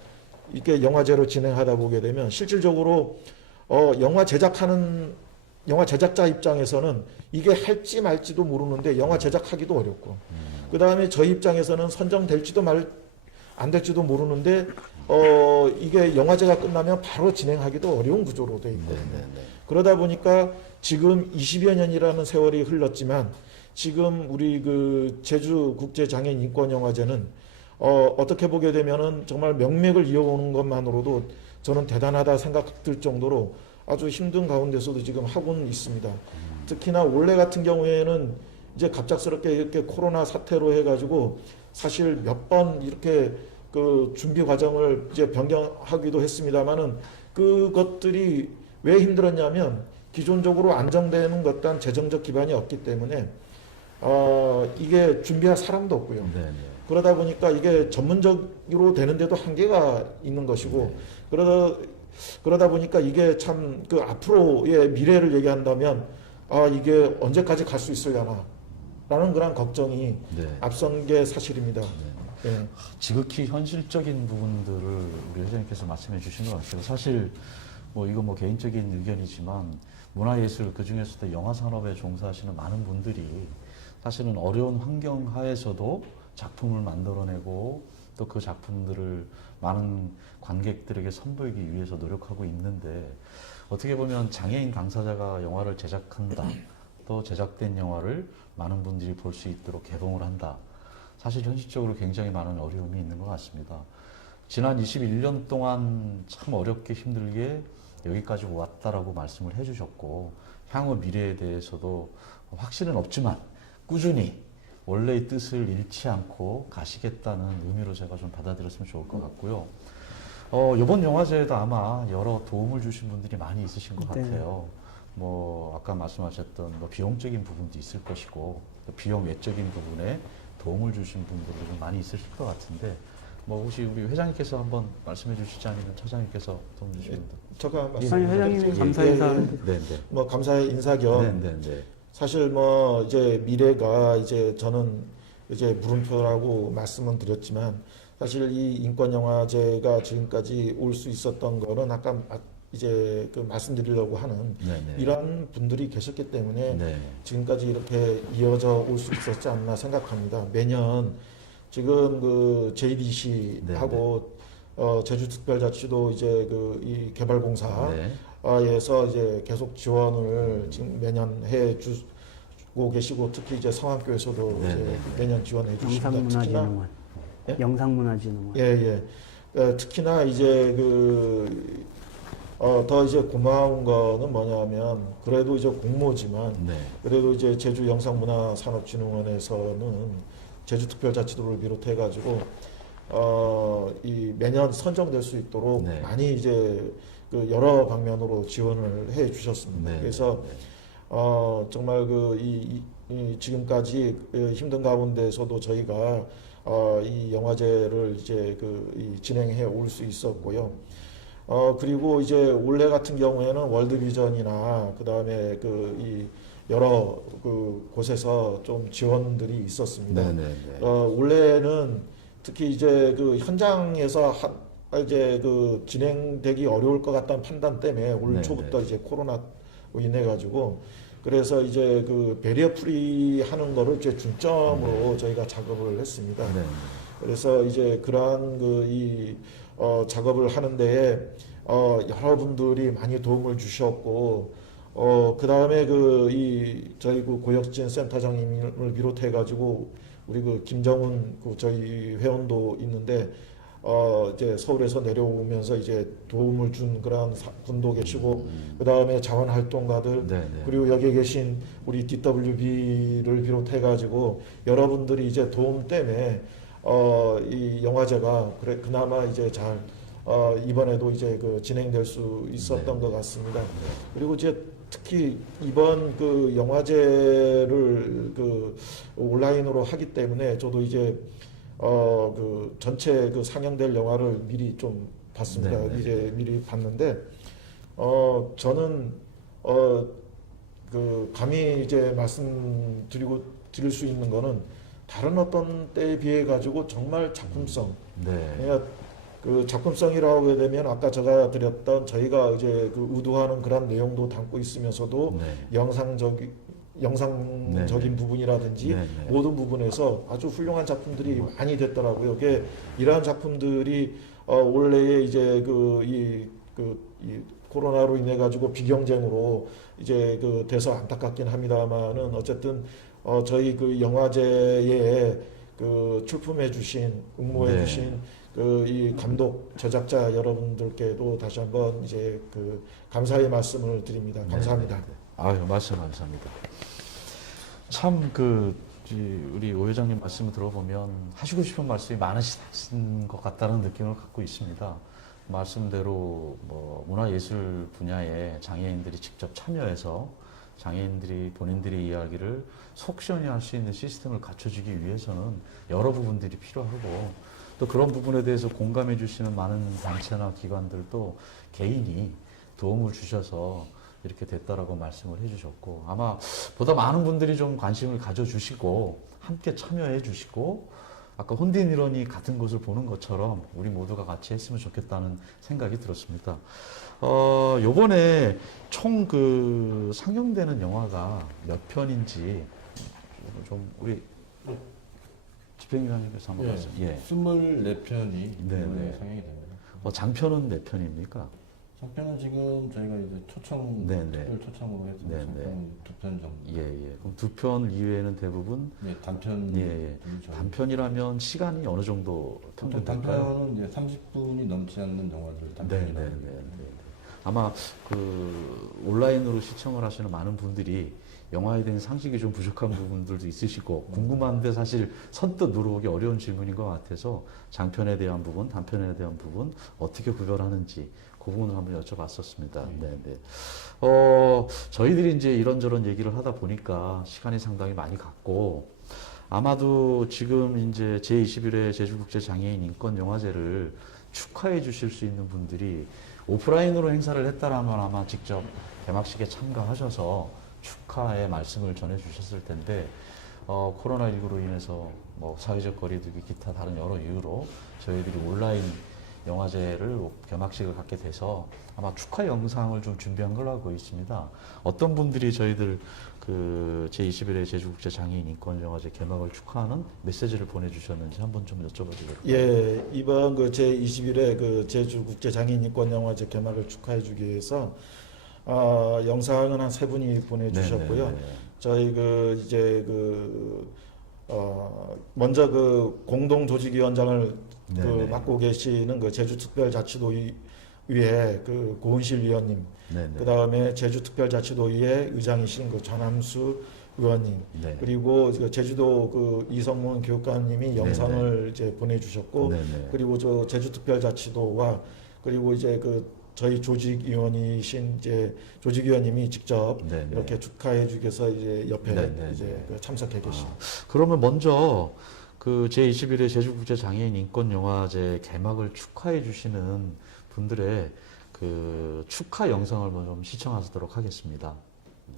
이렇게 영화제로 진행하다 보게 되면 실질적으로 영화 제작자 입장에서는 이게 할지 말지도 모르는데 영화 제작하기도 어렵고 그 다음에 저희 입장에서는 선정될지도 안 될지도 모르는데 이게 영화제가 끝나면 바로 진행하기도 어려운 구조로 돼 있거든요. 네네네. 그러다 보니까 지금 20여 년이라는 세월이 흘렀지만 지금 우리 그 제주 국제장애인 인권영화제는 어떻게 보게 되면은 정말 명맥을 이어오는 것만으로도 저는 대단하다 생각될 정도로 아주 힘든 가운데서도 지금 하고는 있습니다. 특히나 올해 같은 경우에는 이제 갑작스럽게 이렇게 코로나 사태로 해가지고 사실 몇 번 이렇게 그 준비 과정을 이제 변경하기도 했습니다만은 그것들이 왜 힘들었냐면 기존적으로 안정되는 것단 재정적 기반이 없기 때문에 이게 준비할 사람도 없고요. 네, 네. 그러다 보니까 이게 전문적으로 되는데도 한계가 있는 것이고 그러다 보니까 이게 참 그 앞으로의 미래를 얘기한다면 이게 언제까지 갈 수 있으려나 라는 그런 걱정이 네. 앞선 게 사실입니다. 예. 지극히 현실적인 부분들을 우리 회장님께서 말씀해 주신 것 같아요. 사실 뭐 이거 뭐 개인적인 의견이지만 문화예술 그 중에서도 영화 산업에 종사하시는 많은 분들이 사실은 어려운 환경 하에서도 작품을 만들어내고 또 그 작품들을 많은 관객들에게 선보이기 위해서 노력하고 있는데 어떻게 보면 장애인 당사자가 영화를 제작한다. 또 제작된 영화를 많은 분들이 볼 수 있도록 개봉을 한다. 사실 현실적으로 굉장히 많은 어려움이 있는 것 같습니다. 지난 21년 동안 참 어렵게 힘들게 여기까지 왔다라고 말씀을 해주셨고 향후 미래에 대해서도 확신은 없지만 꾸준히 원래의 뜻을 잃지 않고 가시겠다는 의미로 제가 좀 받아들였으면 좋을 것 같고요. 이번 영화제에도 아마 여러 도움을 주신 분들이 많이 있으신 것 네. 같아요. 뭐 아까 말씀하셨던 뭐 비용적인 부분도 있을 것이고 비용 외적인 부분에 도움을 주신 분들도 좀 많이 있으실 것 같은데 뭐 혹시 우리 회장님께서 한번 말씀해 주시지 아니면 차장님께서 도움 주시면 제가 아니, 회장님이 감사 인사를 네, 네. 뭐 감사의 인사 겸 네, 네, 네. 사실 뭐 이제 미래가 이제 저는 이제 물음표라고 말씀은 드렸지만 사실 이 인권영화제가 지금까지 올 수 있었던 거는 아까 이제 그 말씀드리려고 하는 네, 네. 이런 분들이 계셨기 때문에 네. 지금까지 이렇게 이어져 올 수 있었지 않나 생각합니다. 매년 지금 그 JDC하고 제주특별자치도 이제 그 이 개발공사 네. 에서 이제 계속 지원을 지금 매년 해주고 계시고 특히 이제 성악교에서도 네, 이제 네, 네. 매년 지원해 주십니다. 특히나 영상문화진흥원. 예? 영상문화진흥원. 예. 특히나 이제 더 이제 고마운 거는 뭐냐면 그래도 이제 공모지만 네. 그래도 이제 제주 영상문화산업진흥원에서는 제주특별자치도를 비롯해 가지고 이 매년 선정될 수 있도록 네. 많이 이제 그 여러 방면으로 지원을 해 주셨습니다. 네. 그래서 정말 이 지금까지 힘든 가운데서도 저희가 이 영화제를 이제 이 진행해 올 수 있었고요. 그리고 이제 올해 같은 경우에는 월드비전이나 그 다음에 이 여러 곳에서 좀 지원들이 있었습니다. 네, 네, 네. 올해는 특히 이제 현장에서 이제 진행되기 어려울 것 같다는 판단 때문에 올 네, 초부터 네. 이제 코로나로 인해 가지고 그래서 이제 베리어 프리 하는 거를 이제 중점으로 저희가 작업을 했습니다. 네. 그래서 이제 그러한 작업을 하는 데에 여러분들이 많이 도움을 주셨고 그 다음에 저희 고혁진 센터장님을 비롯해 가지고 우리 김정은 저희 회원도 있는데 이제 서울에서 내려오면서 이제 도움을 준 그런 분도 계시고 그 다음에 자원활동가들 네, 네. 그리고 여기 계신 우리 DWB를 비롯해 가지고 여러분들이 이제 도움 때문에 이 영화제가 그나마 이제 잘 이번에도 이제 진행될 수 있었던 것 같습니다. 그리고 이제 특히 이번 영화제를 온라인으로 하기 때문에 저도 이제 전체 상영될 영화를 미리 좀 봤습니다. 네, 네. 이제 미리 봤는데 저는 감히 이제 드릴 수 있는 거는 다른 어떤 때에 비해 가지고 정말 작품성. 네. 그러니까 작품성이라고 하게 되면 아까 제가 드렸던 저희가 이제 의도하는 그런 내용도 담고 있으면서도 네. 영상적인 네. 부분이라든지 네, 네. 모든 부분에서 아주 훌륭한 작품들이 많이 됐더라고요. 이러한 작품들이 원래의 이제 이 코로나로 인해 가지고 비경쟁으로 이제 그 돼서 안타깝긴 합니다만은 어쨌든 저희 그 영화제에 그 출품해 주신 응모해 네. 주신 그 이 감독 제작자 여러분들께도 다시 한번 이제 그 감사의 말씀을 드립니다. 감사합니다. 아유, 말씀 감사합니다. 참 우리 오 회장님 말씀을 들어보면 하시고 싶은 말씀이 많으신 것 같다는 느낌을 갖고 있습니다. 말씀대로 뭐 문화예술 분야에 장애인들이 직접 참여해서 장애인들이 본인들의 이야기를 속 시원히 할 수 있는 시스템을 갖춰주기 위해서는 여러 부분들이 필요하고, 또 그런 부분에 대해서 공감해 주시는 많은 단체나 기관들도 개인이 도움을 주셔서 이렇게 됐다라고 말씀을 해주셨고, 아마 보다 많은 분들이 좀 관심을 가져주시고 함께 참여해 주시고, 아까 혼딘 일원이 같은 것을 보는 것처럼 우리 모두가 같이 했으면 좋겠다는 생각이 들었습니다. 요번에 총 상영되는 영화가 몇 편인지 좀 우리 집행위원님께서 한번 말씀. 예. 24편이 네, 이번에 네. 상영이 됩니다. 장편은 몇 편입니까? 장편은 지금 저희가 이제 초청, 네, 네. 특별 초청으로 해서 네, 장편 2편 정도. 예. 그럼 2편 이외에는 대부분 네, 단편. 예. 단편이라면 시간이 어느 정도 보통 평균될까요? 단편은 이제 30분이 넘지 않는 영화들 네. 단편이라고. 아마 온라인으로 시청을 하시는 많은 분들이 영화에 대한 상식이 좀 부족한 부분들도 있으시고 궁금한데 사실 선뜻 물어보기 어려운 질문인 것 같아서 장편에 대한 부분, 단편에 대한 부분 어떻게 구별하는지 그 부분을 한번 여쭤봤었습니다. 네. 저희들이 이제 이런저런 얘기를 하다 보니까 시간이 상당히 많이 갔고, 아마도 지금 이제 제21회 제주국제장애인 인권영화제를 축하해 주실 수 있는 분들이 오프라인으로 행사를 했다라면 아마 직접 개막식에 참가하셔서 축하의 말씀을 전해 주셨을 텐데, 코로나19로 인해서 뭐 사회적 거리두기 기타 다른 여러 이유로 저희들이 온라인 영화제를 개막식을 갖게 돼서 아마 축하 영상을 좀 준비한 걸로 알고 있습니다. 어떤 분들이 저희들 제21회 제주국제장애인 인권영화제 개막을 축하하는 메시지를 보내주셨는지 한번 좀 여쭤봐도 될까요? 예, 이번 제21회 제주국제장애인 인권영화제 개막을 축하해주기 위해서 영상은 한 3분이 보내주셨고요. 네네네. 저희 먼저 공동조직위원장을 네네. 맡고 계시는 제주특별자치도의회 고은실 위원님, 네네. 그 다음에 제주특별자치도의회 의장이신 전함수 의원님, 네. 그리고 제주도 이성문 교육관님이 영상을 이제 보내주셨고, 네네. 그리고 제주특별자치도와 그리고 저희 조직위원이신 조직위원님이 직접 네네. 이렇게 축하해주기 위해서 이제 옆에 네네. 이제 참석해 계십니다. 그러면 먼저 제21회 제주국제장애인 인권영화제 개막을 축하해 주시는 분들의 축하 영상을 먼저 좀 시청하도록 하겠습니다. 네.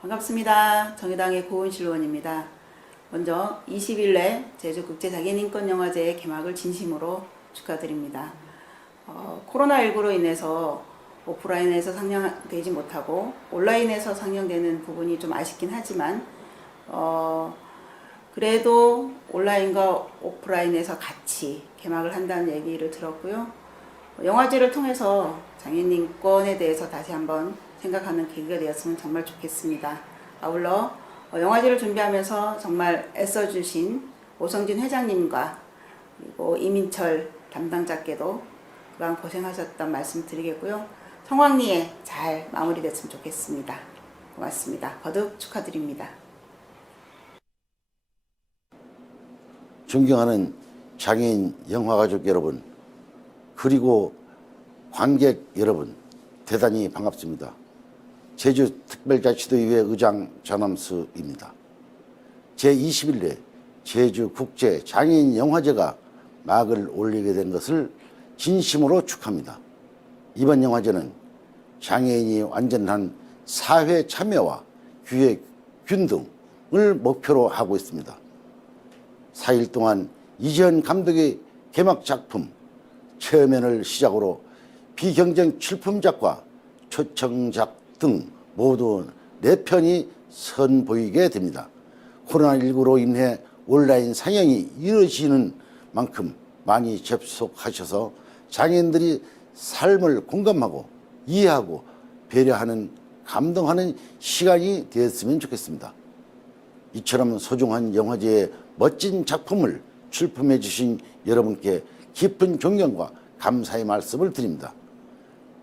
반갑습니다. 정의당의 고은실 의원입니다. 먼저 20일에 제주국제장애인인권영화제의 개막을 진심으로 축하드립니다. 코로나19로 인해서 오프라인에서 상영되지 못하고 온라인에서 상영되는 부분이 좀 아쉽긴 하지만 그래도 온라인과 오프라인에서 같이 개막을 한다는 얘기를 들었고요. 영화제를 통해서 장애인 인권에 대해서 다시 한번 생각하는 계기가 되었으면 정말 좋겠습니다. 아울러 영화제를 준비하면서 정말 애써주신 오성진 회장님과 그리고 이민철 담당자께도 그간 고생하셨던 말씀 드리겠고요. 성황리에 잘 마무리됐으면 좋겠습니다. 고맙습니다. 거듭 축하드립니다. 존경하는 장애인 영화가족 여러분, 그리고 관객 여러분, 대단히 반갑습니다. 제주특별자치도의회 의장 전함수입니다. 제21회 제주국제장애인 영화제가 막을 올리게 된 것을 진심으로 축하합니다. 이번 영화제는 장애인이 완전한 사회 참여와 기획 균등을 목표로 하고 있습니다. 4일 동안 이재현 감독의 개막 작품 처면을 시작으로 비경쟁 출품작과 초청작 등 모두 4편이 선보이게 됩니다. 코로나19로 인해 온라인 상영이 이루어지는 만큼 많이 접속하셔서 장애인들이 삶을 공감하고 이해하고 배려하는 감동하는 시간이 되었으면 좋겠습니다. 이처럼 소중한 영화제의 멋진 작품을 출품해 주신 여러분께 깊은 존경과 감사의 말씀을 드립니다.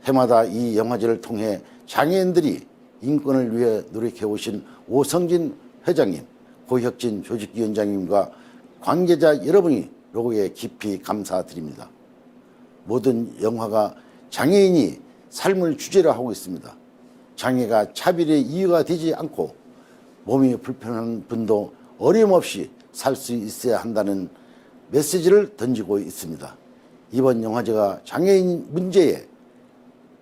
해마다 이 영화제를 통해 장애인들이 인권을 위해 노력해 오신 오성진 회장님, 고혁진 조직위원장님과 관계자 여러분이 로고에 깊이 감사드립니다. 모든 영화가 장애인이 삶을 주제로 하고 있습니다. 장애가 차별의 이유가 되지 않고 몸이 불편한 분도 어려움없이 살 수 있어야 한다는 메시지를 던지고 있습니다. 이번 영화제가 장애인 문제의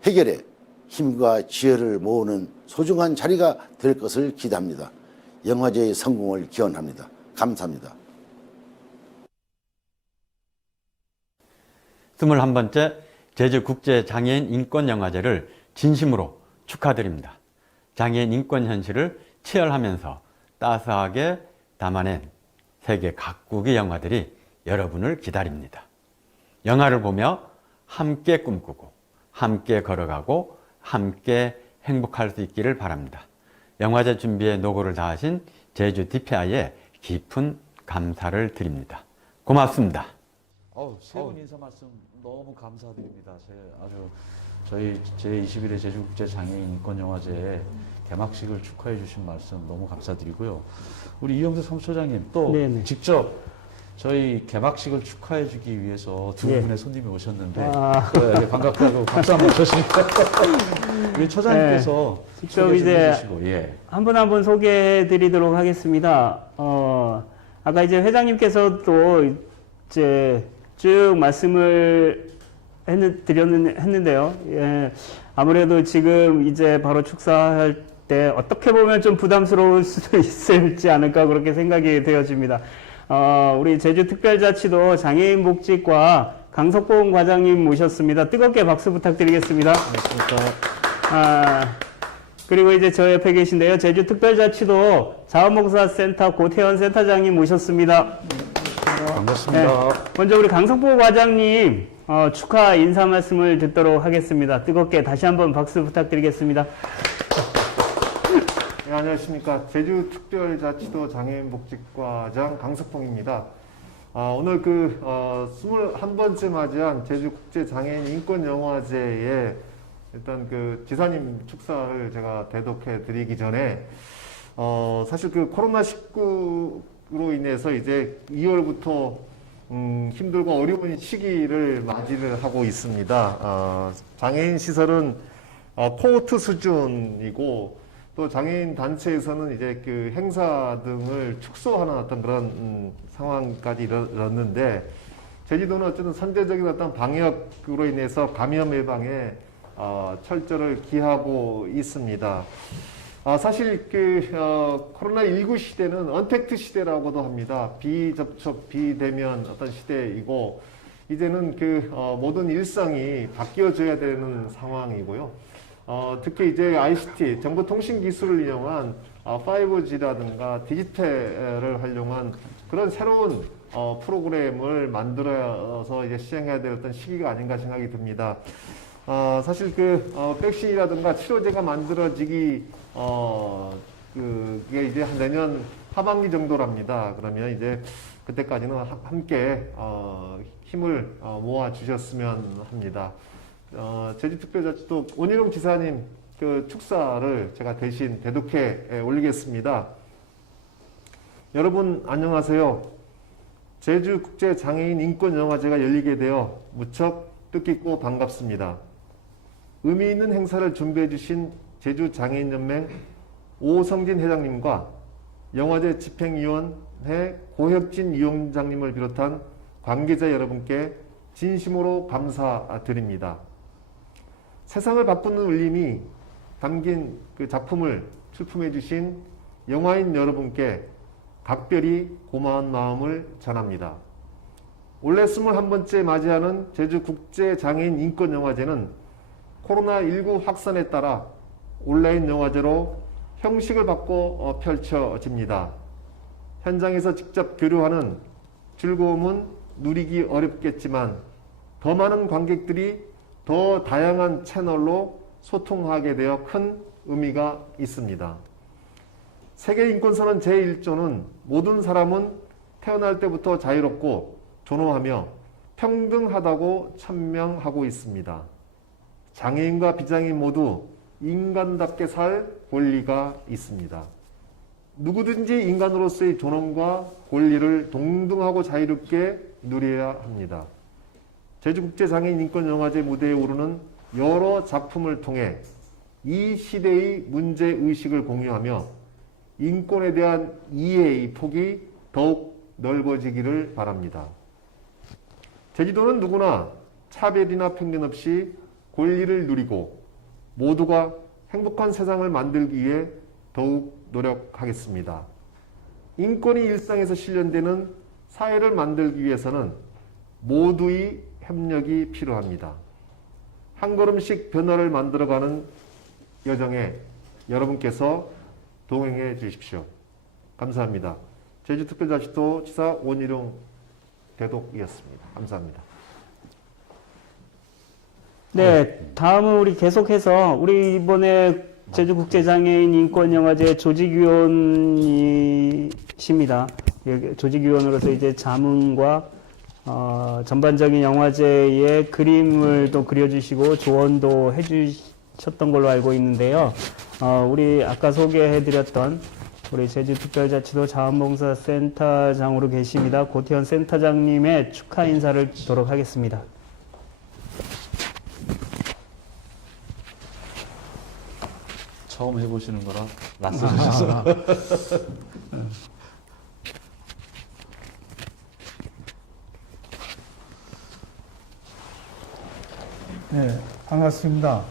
해결에 힘과 지혜를 모으는 소중한 자리가 될 것을 기대합니다. 영화제의 성공을 기원합니다. 감사합니다. 21번째 제주국제장애인 인권영화제를 진심으로 축하드립니다. 장애인 인권 현실을 치열하면서 따스하게 담아낸 세계 각국의 영화들이 여러분을 기다립니다. 영화를 보며 함께 꿈꾸고 함께 걸어가고 함께 행복할 수 있기를 바랍니다. 영화제 준비에 노고를 다하신 제주 DPI에 깊은 감사를 드립니다. 고맙습니다. 세 분 인사 말씀 너무 감사드립니다. 저희 제21회 제주국제장애인 인권영화제 개막식을 축하해 주신 말씀 너무 감사드리고요. 우리 이영석 사무처장님 또 네네. 직접 저희 개막식을 축하해 주기 위해서 두 예. 분의 손님이 오셨는데 아. 네, 반갑다고 박수 한번 쳐주시니까 우리 처장님께서 직접 소개 좀 이제 해주시고 예. 한 분 한 분 소개해 드리도록 하겠습니다. 아까 이제 회장님께서도 이제 쭉 말씀을 했는데요. 예, 아무래도 지금 이제 바로 축사할 때 어떻게 보면 좀 부담스러울 수도 있을지 않을까 그렇게 생각이 되어집니다. 우리 제주특별자치도 장애인복지과 강석봉 과장님 모셨습니다. 뜨겁게 박수 부탁드리겠습니다. 그리고 이제 저 옆에 계신데요. 제주특별자치도 자원봉사센터 고태현 센터장님 모셨습니다. 반갑습니다. 먼저 우리 강석보 과장님 축하 인사 말씀을 듣도록 하겠습니다. 뜨겁게 다시 한번 박수 부탁드리겠습니다. 네, 안녕하십니까. 제주특별자치도 장애인복지과장 강석봉입니다. 오늘 21번째 맞이한 제주국제장애인 인권영화제에 일단 지사님 축사를 제가 대독해 드리기 전에 사실 코로나19로 인해서 이제 2월부터 힘들고 어려운 시기를 맞이를 하고 있습니다. 장애인 시설은 코호트 수준이고 또 장애인 단체에서는 이제 행사 등을 축소하는 어떤 그런 상황까지 이르렀는데 제주도는 어쨌든 선제적인 어떤 방역으로 인해서 감염 예방에 철저를 기하고 있습니다. 사실 코로나19 시대는 언택트 시대라고도 합니다. 비접촉, 비대면 어떤 시대이고 이제는 모든 일상이 바뀌어져야 되는 상황이고요. 특히 이제 ICT, 정보통신기술을 이용한 5G라든가 디지털을 활용한 그런 새로운 프로그램을 만들어서 이제 시행해야 될 어떤 시기가 아닌가 생각이 듭니다. 사실 백신이라든가 치료제가 만들어지기 그게 이제 한 내년 하반기 정도랍니다. 그러면 이제 그때까지는 함께 힘을 모아 주셨으면 합니다. 제주특별자치도 원희룡 지사님 축사를 제가 대신 대독해 올리겠습니다. 여러분 안녕하세요. 제주국제장애인 인권영화제가 열리게 되어 무척 뜻깊고 반갑습니다. 의미 있는 행사를 준비해 주신 제주장애인연맹 오성진 회장님과 영화제 집행위원회 고혁진 위원장님을 비롯한 관계자 여러분께 진심으로 감사드립니다. 세상을 바꾸는 울림이 담긴 그 작품을 출품해 주신 영화인 여러분께 각별히 고마운 마음을 전합니다. 올해 21번째 맞이하는 제주국제장애인 인권영화제는 코로나19 확산에 따라 온라인 영화제로 형식을 바꿔 펼쳐집니다. 현장에서 직접 교류하는 즐거움은 누리기 어렵겠지만 더 많은 관객들이 더 다양한 채널로 소통하게 되어 큰 의미가 있습니다. 세계인권선언 제1조는 모든 사람은 태어날 때부터 자유롭고 존엄하며 평등하다고 천명하고 있습니다. 장애인과 비장애인 모두 인간답게 살 권리가 있습니다. 누구든지 인간으로서의 존엄과 권리를 동등하고 자유롭게 누려야 합니다. 제주국제장애인 인권영화제 무대에 오르는 여러 작품을 통해 이 시대의 문제의식을 공유하며 인권에 대한 이해의 폭이 더욱 넓어지기를 바랍니다. 제주도는 누구나 차별이나 편견 없이 권리를 누리고 모두가 행복한 세상을 만들기 위해 더욱 노력하겠습니다. 인권이 일상에서 실현되는 사회를 만들기 위해서는 모두의 협력이 필요합니다. 한 걸음씩 변화를 만들어가는 여정에 여러분께서 동행해 주십시오. 감사합니다. 제주특별자치도 지사 원희룡 대독이었습니다. 감사합니다. 네, 다음은 우리 계속해서 우리 이번에 제주국제장애인 인권영화제 조직위원이십니다. 조직위원으로서 이제 자문과 전반적인 영화제의 그림을 또 그려주시고 조언도 해주셨던 걸로 알고 있는데요. 우리 아까 소개해드렸던 우리 제주특별자치도 자원봉사센터장으로 계십니다. 고태현 센터장님의 축하 인사를 듣도록 하겠습니다. 처음 해보시는 거라 낯설으셔서. 네, 반갑습니다.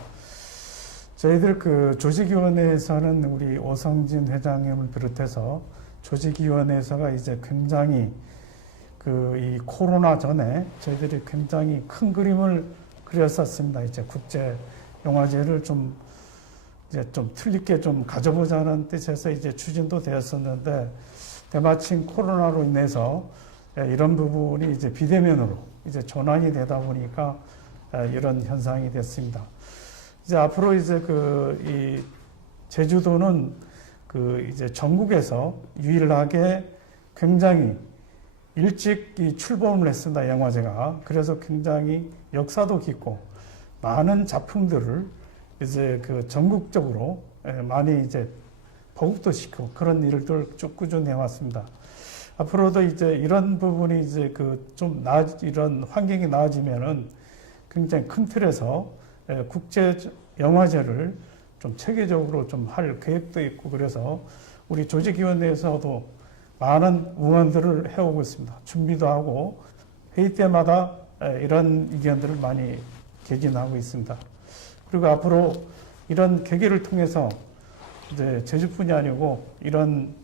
저희들 그 조직위원회에서는 우리 오성진 회장님을 비롯해서 조직위원회에서가 이제 굉장히 그 이 코로나 전에 저희들이 굉장히 큰 그림을 그렸었습니다. 이제 국제 영화제를 좀 틀리게 좀 가져보자는 뜻에서 이제 추진도 되었었는데 때마침 코로나로 인해서 이런 부분이 이제 비대면으로 이제 전환이 되다 보니까 이런 현상이 됐습니다. 이제 앞으로 이제 이 제주도는 이제 전국에서 유일하게 굉장히 일찍 출범을 했습니다. 영화제가. 그래서 굉장히 역사도 깊고 많은 작품들을 이제 전국적으로 많이 이제 보급도 시키고 그런 일들 쭉 꾸준히 해왔습니다. 앞으로도 이제 이런 부분이 이제 좀 이런 환경이 나아지면은 굉장히 큰 틀에서 국제 영화제를 좀 체계적으로 좀 할 계획도 있고 그래서 우리 조직위원회에서도 많은 응원들을 해오고 있습니다. 준비도 하고 회의 때마다 이런 의견들을 많이 개진하고 있습니다. 그리고 앞으로 이런 계기를 통해서 이제 제주뿐이 아니고 이런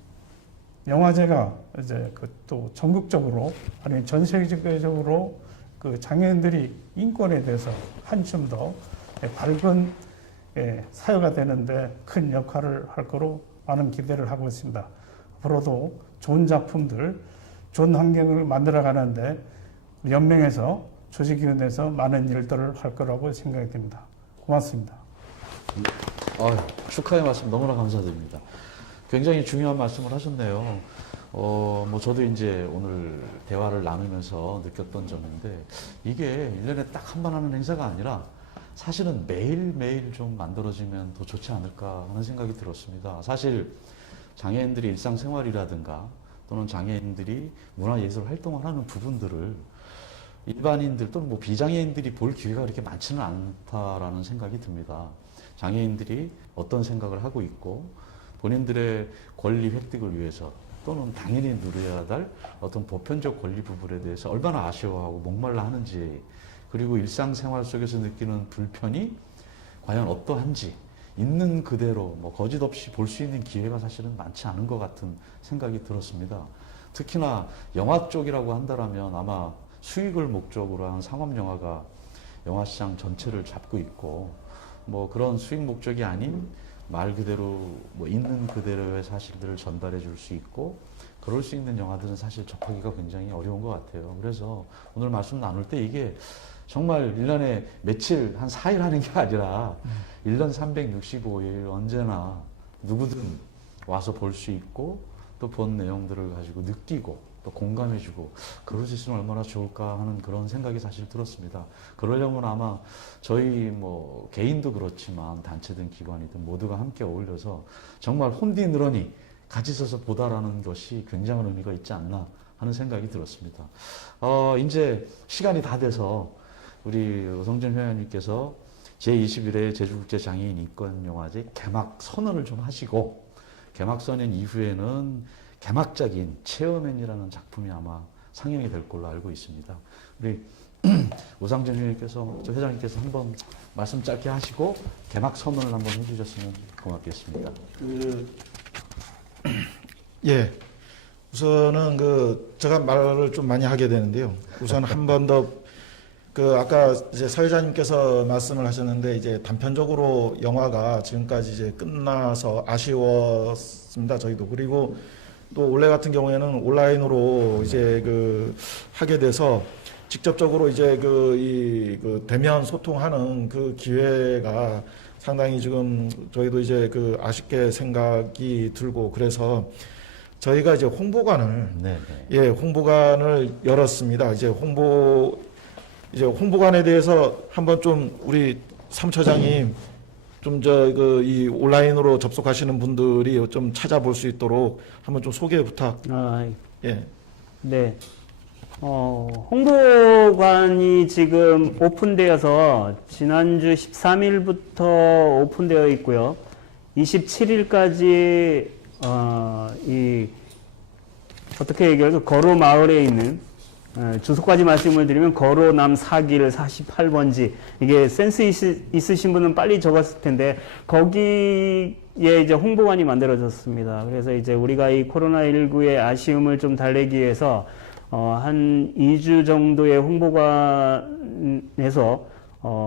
영화제가 이제 또 전국적으로 아니면 전 세계적으로 장애인들이 인권에 대해서 한층 더 밝은 사회가 되는데 큰 역할을 할 거로 많은 기대를 하고 있습니다. 앞으로도 좋은 작품들, 좋은 환경을 만들어 가는데 연맹에서 조직위원회에서 많은 일들을 할 거라고 생각이 됩니다. 고맙습니다. 축하의 말씀 너무나 감사드립니다. 굉장히 중요한 말씀을 하셨네요. 저도 이제 오늘 대화를 나누면서 느꼈던 점인데, 이게 1년에 딱 한 번 하는 행사가 아니라 사실은 매일매일 좀 만들어지면 더 좋지 않을까 하는 생각이 들었습니다. 사실 장애인들이 일상생활이라든가 또는 장애인들이 문화예술 활동을 하는 부분들을 일반인들 또는 비장애인들이 볼 기회가 그렇게 많지는 않다라는 생각이 듭니다. 장애인들이 어떤 생각을 하고 있고 본인들의 권리 획득을 위해서 또는 당연히 누려야 할 어떤 보편적 권리 부분에 대해서 얼마나 아쉬워하고 목말라 하는지, 그리고 일상생활 속에서 느끼는 불편이 과연 어떠한지, 있는 그대로 뭐 거짓 없이 볼 수 있는 기회가 사실은 많지 않은 것 같은 생각이 들었습니다. 특히나 영화 쪽이라고 한다라면 아마 수익을 목적으로 한 상업 영화가 영화 시장 전체를 잡고 있고, 뭐 그런 수익 목적이 아닌 말 그대로 뭐 있는 그대로의 사실들을 전달해 줄 수 있고 그럴 수 있는 영화들은 사실 접하기가 굉장히 어려운 것 같아요. 그래서 오늘 말씀 나눌 때 이게 정말 1년에 며칠 한 4일 하는 게 아니라 1년 365일 언제나 누구든 와서 볼 수 있고 또 본 내용들을 가지고 느끼고 또 공감해주고 그럴 수 있으면 얼마나 좋을까 하는 그런 생각이 사실 들었습니다. 그러려면 아마 저희 뭐 개인도 그렇지만 단체든 기관이든 모두가 함께 어울려서 정말 혼디늘어니 같이 서서 보다라는 것이 굉장한 의미가 있지 않나 하는 생각이 들었습니다. 이제 시간이 다 돼서 우리 오성진 회원님께서 제21회 제주국제장애인 인권영화제 개막 선언을 좀 하시고 개막 선언 이후에는 개막작인 체어맨이라는 작품이 아마 상영이 될 걸로 알고 있습니다. 우리 오상진 회장님께서 한번 말씀 짧게 하시고 개막 선언을 한번 해주셨으면 고맙겠습니다. 예. 우선은 제가 말을 좀 많이 하게 되는데요. 우선 한 번 더 아까 이제 사회자님께서 말씀을 하셨는데 이제 단편적으로 영화가 지금까지 이제 끝나서 아쉬웠습니다. 저희도. 그리고 또 올해 같은 경우에는 온라인으로 이제 하게 돼서 직접적으로 이제 대면 소통하는 그 기회가 상당히 지금 저희도 이제 아쉽게 생각이 들고 그래서 저희가 이제 홍보관을 열었습니다. 이제 홍보관에 대해서 한번 좀 우리 사무처장님 좀 이 온라인으로 접속하시는 분들이 좀 찾아볼 수 있도록 한번 좀 소개 부탁. 예. 네. 홍보관이 지금 오픈되어서 지난주 13일부터 오픈되어 있고요. 27일까지 어떻게 얘기할까? 거로 마을에 있는 주소까지 말씀을 드리면 거로남 4길 48번지 이게 센스 있으신 분은 빨리 적었을 텐데 거기에 이제 홍보관이 만들어졌습니다. 그래서 이제 우리가 이 코로나19의 아쉬움을 좀 달래기 위해서 한 2주 정도의 홍보관에서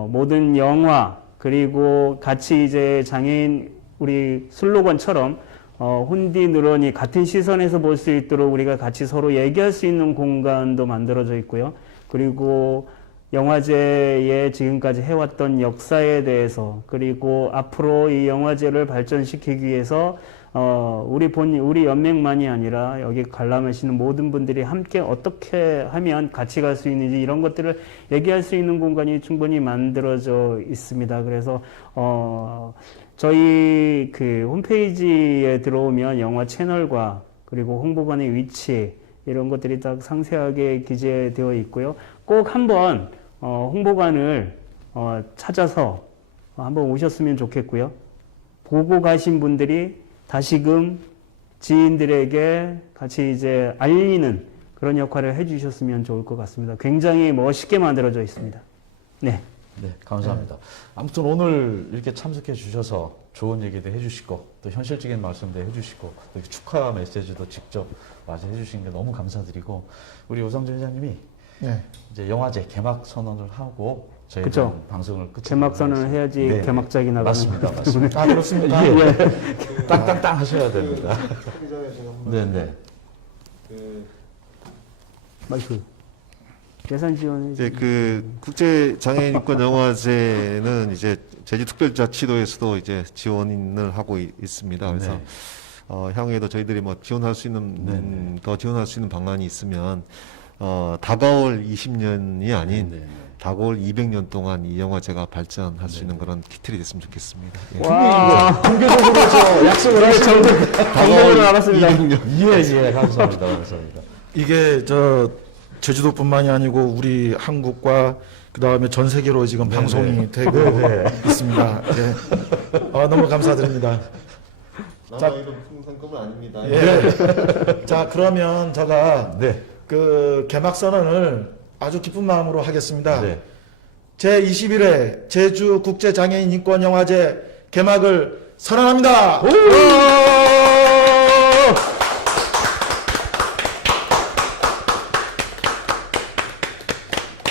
모든 영화 그리고 같이 이제 장애인 우리 슬로건처럼 혼디늘어니 같은 시선에서 볼 수 있도록 우리가 같이 서로 얘기할 수 있는 공간도 만들어져 있고요. 그리고 영화제에 지금까지 해왔던 역사에 대해서 그리고 앞으로 이 영화제를 발전시키기 위해서 우리 연맹만이 아니라 여기 관람하시는 모든 분들이 함께 어떻게 하면 같이 갈 수 있는지 이런 것들을 얘기할 수 있는 공간이 충분히 만들어져 있습니다. 그래서 저희 홈페이지에 들어오면 영화 채널과 그리고 홍보관의 위치 이런 것들이 딱 상세하게 기재되어 있고요. 꼭 한번 홍보관을 찾아서 한번 오셨으면 좋겠고요. 보고 가신 분들이 다시금 지인들에게 같이 이제 알리는 그런 역할을 해주셨으면 좋을 것 같습니다. 굉장히 멋있게 만들어져 있습니다. 네. 네, 감사합니다. 아무튼 오늘 이렇게 참석해 주셔서 좋은 얘기도 해주시고 또 현실적인 말씀도 해주시고 또 축하 메시지도 직접 와서 해주신 게 너무 감사드리고 우리 오성진 회장님이 이제 영화제 개막 선언을 하고 저희 방송을 끝 개막 선언을 해야지 개막작이 나가는 맞습니다. 그렇습니다. 땅땅땅 하셔야 됩니다. 네네. 마이크. 예산 지원해 이제 국제 장애인 인권 영화제는 이제 제주특별자치도에서도 이제 지원을 하고 있습니다. 그래서 향후에도 저희들이 뭐 지원할 수 있는 더 지원할 수 있는 방안이 있으면 다가올 20년이 아닌 다가올 200년 동안 이 영화제가 발전할 수 있는 그런 기틀이 됐으면 좋겠습니다. 와, 공개적으로 저 약속을 하시는 정보를 알았습니다. 예, 감사합니다. 감사합니다. 이게 제주도뿐만이 아니고 우리 한국과 그 다음에 전 세계로 지금 방송이 되고 있습니다. 너무 감사드립니다. 자, 이런 풍선껌은 아닙니다. 자, 그러면 제가 개막 선언을 아주 기쁜 마음으로 하겠습니다. 제21회 제주국제장애인 인권영화제 개막을 선언합니다.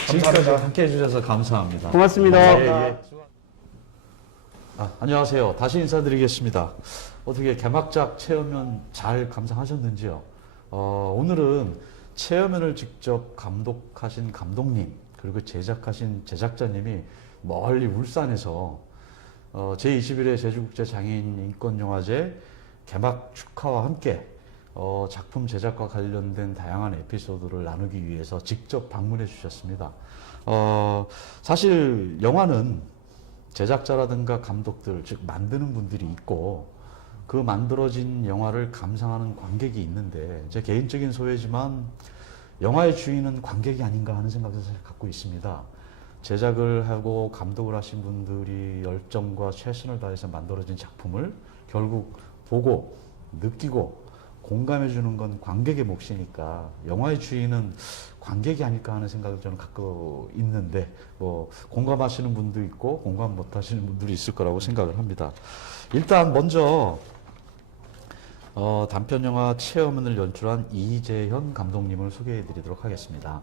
지금까지 함께 해주셔서 감사합니다. 고맙습니다. 안녕하세요. 다시 인사드리겠습니다. 어떻게 개막작 체험연 잘 감상하셨는지요? 오늘은 체험연을 직접 감독하신 감독님, 그리고 제작하신 제작자님이 멀리 울산에서 제21회 제주국제장애인인권영화제 개막 축하와 함께 작품 제작과 관련된 다양한 에피소드를 나누기 위해서 직접 방문해 주셨습니다. 사실 영화는 제작자라든가 감독들, 즉 만드는 분들이 있고 그 만들어진 영화를 감상하는 관객이 있는데 제 개인적인 소회지만 영화의 주인은 관객이 아닌가 하는 생각을 갖고 있습니다. 제작을 하고 감독을 하신 분들이 열정과 최선을 다해서 만들어진 작품을 결국 보고 느끼고 공감해 주는 건 관객의 몫이니까 영화의 주인은 관객이 아닐까 하는 생각을 저는 갖고 있는데 뭐 공감하시는 분도 있고 공감 못 하시는 분들이 있을 거라고 생각을 합니다. 일단 먼저 단편영화 체험연을 연출한 이재현 감독님을 소개해 드리도록 하겠습니다.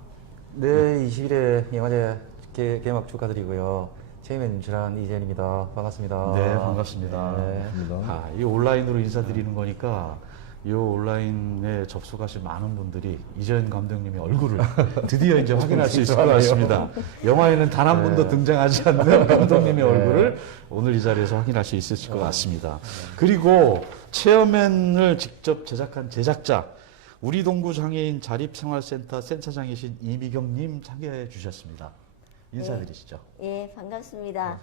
네, 21회 영화제 개막 축하드리고요. 체험연 연출한 이재현입니다. 반갑습니다. 네, 반갑습니다. 네. 이 온라인으로 인사드리는 거니까 이 온라인에 접속하신 많은 분들이 이재현 감독님의 얼굴을 드디어 이제 확인할 수 있을 것 같습니다. 영화에는 단 한 번도 등장하지 않는 감독님의 얼굴을 오늘 이 자리에서 확인할 수 있을 것 같습니다. 그리고 체험연을 직접 제작한 제작자 우리 동구 장애인 자립생활센터 센터장이신 이미경님 참여해 주셨습니다. 인사드리시죠. 예, 반갑습니다.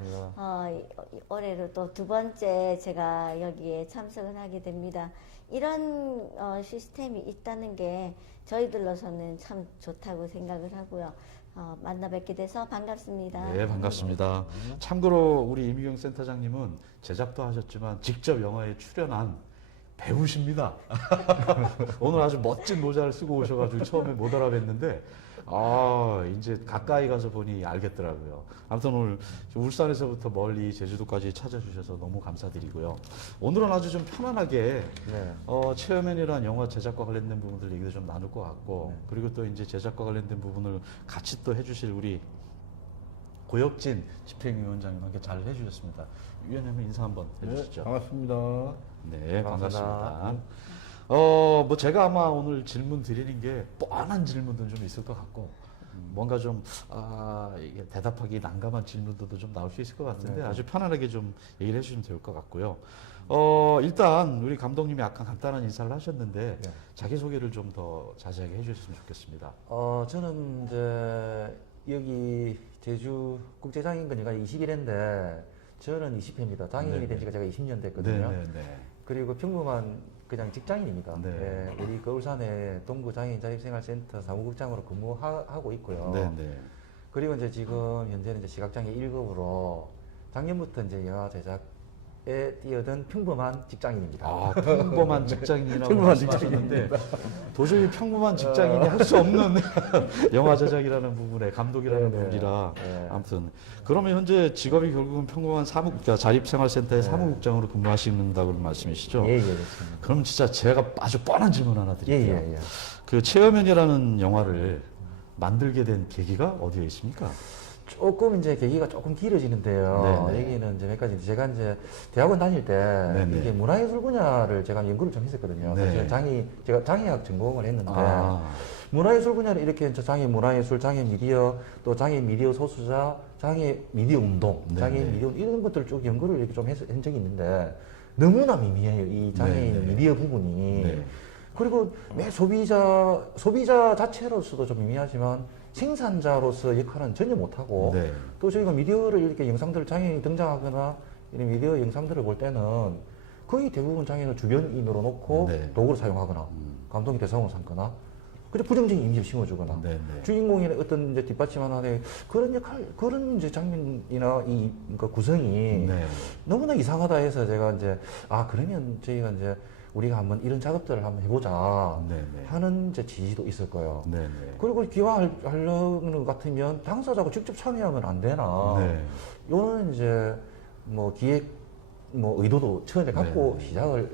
올해로 또 두 번째 제가 여기에 참석을 하게 됩니다. 이런 시스템이 있다는 게 저희들로서는 참 좋다고 생각을 하고요. 만나 뵙게 돼서 반갑습니다. 네, 반갑습니다. 참고로 우리 이미경 센터장님은 제작도 하셨지만 직접 영화에 출연한 배우십니다. 오늘 아주 멋진 모자를 쓰고 오셔가지고 처음에 못 알아뵀는데 이제 가까이 가서 보니 알겠더라고요. 아무튼 오늘 울산에서부터 멀리 제주도까지 찾아주셔서 너무 감사드리고요. 오늘은 아주 좀 편안하게 체험연이란 영화 제작과 관련된 부분들 얘기도 좀 나눌 것 같고 그리고 또 이제 제작과 관련된 부분을 같이 또 해주실 우리 고혁진 집행위원장님 함께 잘 해주셨습니다. 위원장님 인사 한번 해주시죠. 반갑습니다. 네, 반갑습니다. 뭐 제가 아마 오늘 질문 드리는 게 뻔한 질문도 좀 있을 것 같고 뭔가 좀 이게 대답하기 난감한 질문들도 좀 나올 수 있을 것 같은데 아주 편안하게 좀 얘기를 해주시면 될 것 같고요. 일단 우리 감독님이 아까 간단한 인사를 하셨는데 자기 소개를 좀 더 자세하게 해주셨으면 좋겠습니다. 저는 이제 여기 제주 국제장애인권회가 21회인데 저는 20회입니다. 장애인이 된 지가 제가 20년 됐거든요. 그리고 평범한 그냥 직장인입니다. 네, 우리 그 울산의 동구 장애인 자립생활센터 사무국장으로 근무하고 있고요. 그리고 이제 지금 현재는 이제 시각장애 1급으로 작년부터 이제 영화 제작에 뛰어든 평범한 직장인입니다. 평범한 직장인이라고 말씀하셨는데 도저히 평범한 직장인이 할 수 없는 영화 제작이라는 부분에 감독이라는 부분이라 아무튼 그러면 현재 직업이 결국은 평범한 그러니까 자립생활센터의 사무국장으로 근무하신다고 말씀이시죠? 예, 그렇습니다. 그럼 진짜 제가 아주 뻔한 질문 하나 드릴게요. 그 체험연이라는 영화를 만들게 된 계기가 어디에 있습니까? 조금 이제 계기가 조금 길어지는데요. 여기는 이제 몇 가지 제가 이제 대학원 다닐 때 이게 문화예술 분야를 제가 연구를 좀 했었거든요. 그래서 제가 장애학 전공을 했는데 문화예술 분야를 이렇게 장애 문화예술, 장애 미디어, 또 장애 미디어 소수자, 장애 미디어 운동, 장애 미디어 이런 것들을 쭉 연구를 이렇게 좀 한 적이 있는데 너무나 미미해요. 이 장애인 미디어 부분이. 그리고 매 소비자 자체로서도 좀 미미하지만 생산자로서 역할은 전혀 못하고 또 저희가 미디어를 이렇게 영상들을 장애인이 등장하거나 이런 미디어 영상들을 볼 때는 거의 대부분 장애인을 주변인으로 놓고 도구를 사용하거나 감독이 대상으로 삼거나 그래 부정적인 이미지를 심어주거나 주인공이 어떤 이제 뒷받침하는 그런 역할 그런 이제 장면이나 이 그러니까 구성이 너무나 이상하다 해서 제가 이제 그러면 저희가 이제 우리가 한번 이런 작업들을 한번 해보자 하는 이제 지지도 있을 거예요. 그리고 기왕하려는 것 같으면 당사자가 직접 참여하면 안 되나. 요는 이제 뭐 기획 뭐 의도도 처음에 갖고 네.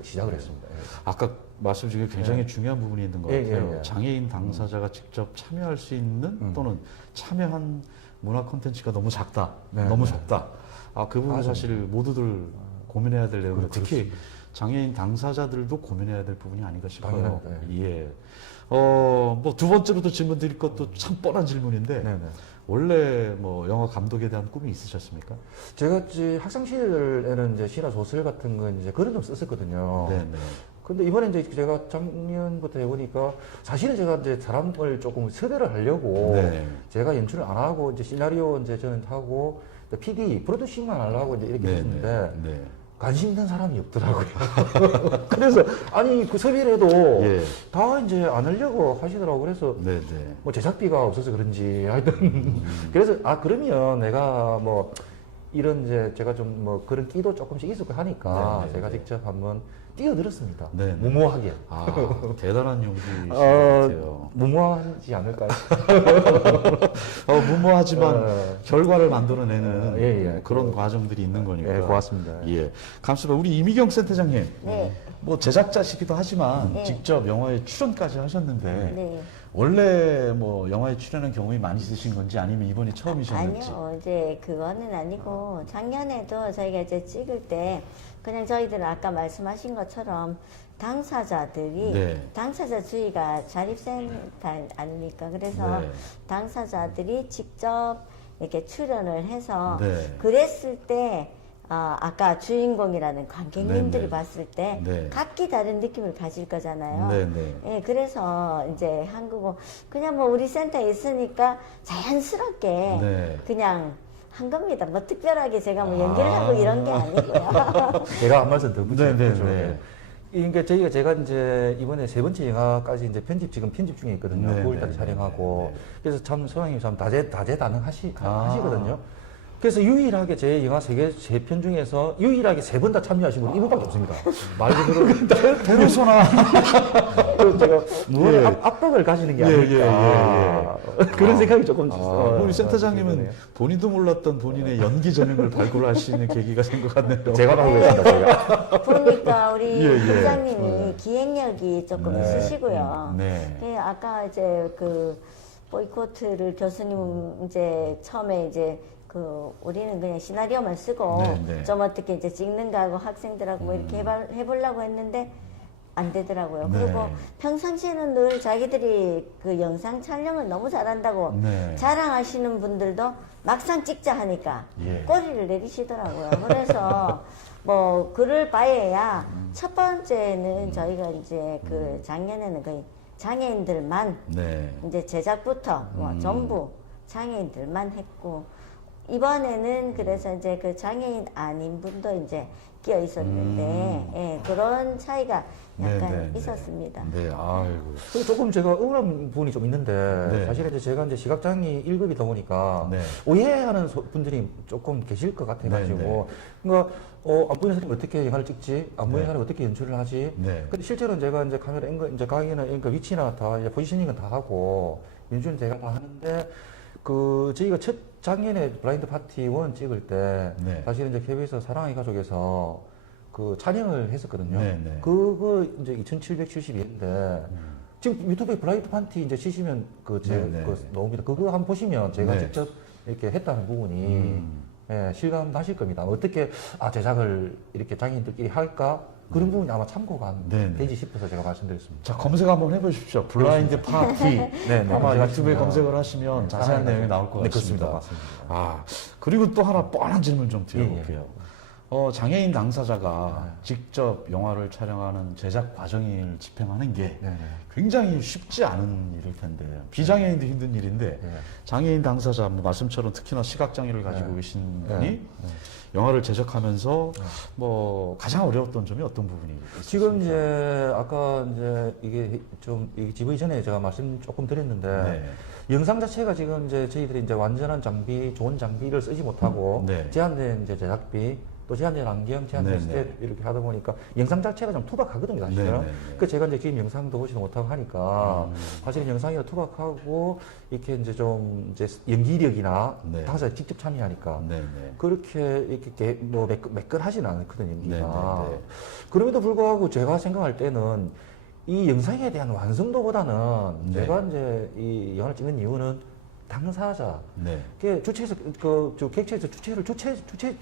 시작을 했습니다. 예. 아까 말씀 중에 굉장히 중요한 부분이 있는 것 예, 같아요. 예, 예. 장애인 당사자가 직접 참여할 수 있는 또는 참여한 문화 콘텐츠가 너무 작다, 네, 너무 네. 적다. 아, 그 부분 맞아요. 사실 모두들 고민해야 될 내용이고 특히 그렇습니다. 장애인 당사자들도 고민해야 될 부분이 아닌가 싶어요. 당연합니다. 예. 뭐 두 번째로도 질문 드릴 것도 참 뻔한 질문인데 네네. 원래 뭐 영화 감독에 대한 꿈이 있으셨습니까? 제가 이제 학창 시절에는 이제 시나 소설 같은 거 이제 글을 좀 썼었거든요. 네네. 근데 이번에 이제 제가 작년부터 해보니까 사실은 제가 이제 사람을 조금 섭외를 하려고 네. 제가 연출을 안 하고 이제 시나리오 이제 저는 하고 PD 프로듀싱만 하려고 이제 이렇게 했는데 네. 관심 있는 사람이 없더라고요. 그래서 아니 그 섭외를 해도 예. 다 이제 안 하려고 하시더라고. 그래서 네네. 뭐 제작비가 없어서 그런지 하여튼 그래서 아 그러면 내가 뭐 이런 이제 제가 좀 뭐 그런 끼도 조금씩 있었고 하니까 네, 네, 제가 네. 직접 한번 뛰어들었습니다. 네, 네. 무모하게. 아, 대단한 용기이신 것 같아요. 무모하지 않을까요? 무모하지만 결과를 만들어내는 예, 예. 그런 과정들이 있는 거니까. 예, 고맙습니다. 예. 감사합니다. 우리 이미경 센터장님. 네. 뭐 제작자시기도 하지만 네. 직접 영화에 출연까지 하셨는데 네. 원래 뭐 영화에 출연한 경험이 많이 있으신 건지 아니면 이번이 처음이셨는지. 아니요, 이제 그거는 아니고 작년에도 저희가 이제 찍을 때 그냥 저희들은 아까 말씀하신 것처럼 당사자들이 네. 당사자주의가 자립센터 아닙니까? 그래서 네. 당사자들이 직접 이렇게 출연을 해서 네. 그랬을 때 아까 주인공이라는 관객님들이 네, 네. 봤을 때 네. 각기 다른 느낌을 가질 거잖아요. 네네. 예, 그래서 이제 한국어 그냥 뭐 우리 센터에 있으니까 자연스럽게 네. 그냥 한 겁니다. 뭐 특별하게 제가 뭐 연기를 하고 이런 게 아니고요. 제가 한 말씀 더 네, 네, 붙여요. 네. 그러니까 제가 이제 이번에 3번째 영화까지 이제 지금 편집 중에 있거든요. 네, 9월달에 네, 촬영하고. 네, 네. 그래서 참 소장님 참 다재다능하시거든요. 아. 그래서 유일하게 제 영화 세 편 중에서 유일하게 3번 다 참여하신 분이 이분밖에 없습니다. 말 그대로 대로소나. 제가 뭐 예. 압박을 가지는 게 예, 아닐까. 그런 생각이 조금 우리 센터장님은 본인도 몰랐던 본인의 연기 재능을 발굴할 수 있는 계기가 된 것 같네요. 제가 나오고 있습니다. 제가. 보니까 우리 예, 예. 부장님이 기획력이 조금 네. 있으시고요. 네. 예, 아까 이제 그 보이코트를 교수님 이제 처음에 이제 우리는 그냥 시나리오만 쓰고 네, 네. 좀 어떻게 이제 찍는 거하고 학생들하고 뭐 이렇게 해보려고 했는데 안 되더라고요. 네. 그리고 평상시에는 늘 자기들이 그 영상 촬영을 너무 잘한다고 네. 자랑하시는 분들도 막상 찍자 하니까 예. 꼬리를 내리시더라고요. 그래서 뭐 그럴 바에야 첫 번째는 저희가 이제 그 작년에는 거의 장애인들만 네. 이제 제작부터 뭐 전부 장애인들만 했고 이번에는 그래서 이제 그 장애인 아닌 분도 이제 끼어 있었는데 예, 그런 차이가 약간 네, 네, 네. 있었습니다. 네, 아이고. 그리고 조금 제가 억울한 부분이 좀 있는데 네. 사실 이제 제가 이제 시각장애 1급이다 보니까 네. 오해하는 분들이 조금 계실 것 같아가지고 네, 네. 그러니까 안 보이는 사람이 어떻게 영화를 찍지? 안 보이는 네. 사람이 어떻게 연출을 하지? 네. 근데 실제로는 제가 이제 카메라 앵글, 이제 가기는 앵글 위치나 다 이제 포지셔닝은 다 하고 연출은 제가 다 하는데 그 저희가 첫 작년에 블라인드 파티 1 찍을 때 네. 사실은 이제 KBS 사랑의 가족에서 그 촬영을 했었거든요. 네, 네. 그거 이제 2,772인데 지금 유튜브에 블라인드 파티 이제 치시면 네, 네, 그 네. 나옵니다. 그거 한번 보시면 제가 네. 직접 이렇게 했다는 부분이 예, 실감 나실 겁니다. 어떻게 제작을 이렇게 장애인들끼리 할까? 그런 부분이 아마 참고가 네, 네. 되지 싶어서 제가 말씀드렸습니다. 자, 검색 한번 해보십시오. 블라인드 파티. 네, 아마 제가 유튜브에 지금 검색을 하시면 자세한 네, 내용이 나올 것 네, 같습니다. 그렇습니다. 맞습니다. 아, 그리고 또 하나 뻔한 질문 좀 예, 예. 드려볼게요. 장애인 당사자가 직접 영화를 촬영하는 제작 과정을 집행하는 게 네, 네. 굉장히 쉽지 않은 일일 텐데 비장애인도 힘든 일인데 네. 장애인 당사자 뭐 말씀처럼 특히나 시각장애를 가지고 네. 계신 네. 분이 네. 영화를 제작하면서 뭐 가장 어려웠던 점이 어떤 부분이 있었습니까? 지금 이제 아까 이제 이게 좀 GV 전에 제가 말씀 조금 드렸는데 네. 영상 자체가 지금 이제 저희들이 이제 완전한 장비, 좋은 장비를 쓰지 못하고 네. 제한된 이제 제작비 또 제한된 안경, 제한된 스텝 이렇게 하다 보니까 영상 자체가 좀 투박하거든요, 사실은. 그 제가 이제 지금 영상도 보지도 못하고 하니까 사실은 영상이 투박하고 이렇게 이제 좀 이제 연기력이나 당사자 직접 참여하니까 그렇게 이렇게 뭐 매끈하지는 않거든요, 연기가. 그럼에도 불구하고 제가 생각할 때는 이 영상에 대한 완성도보다는 제가 이제 이 영화를 찍는 이유는 당사자, 주체에서 객체에서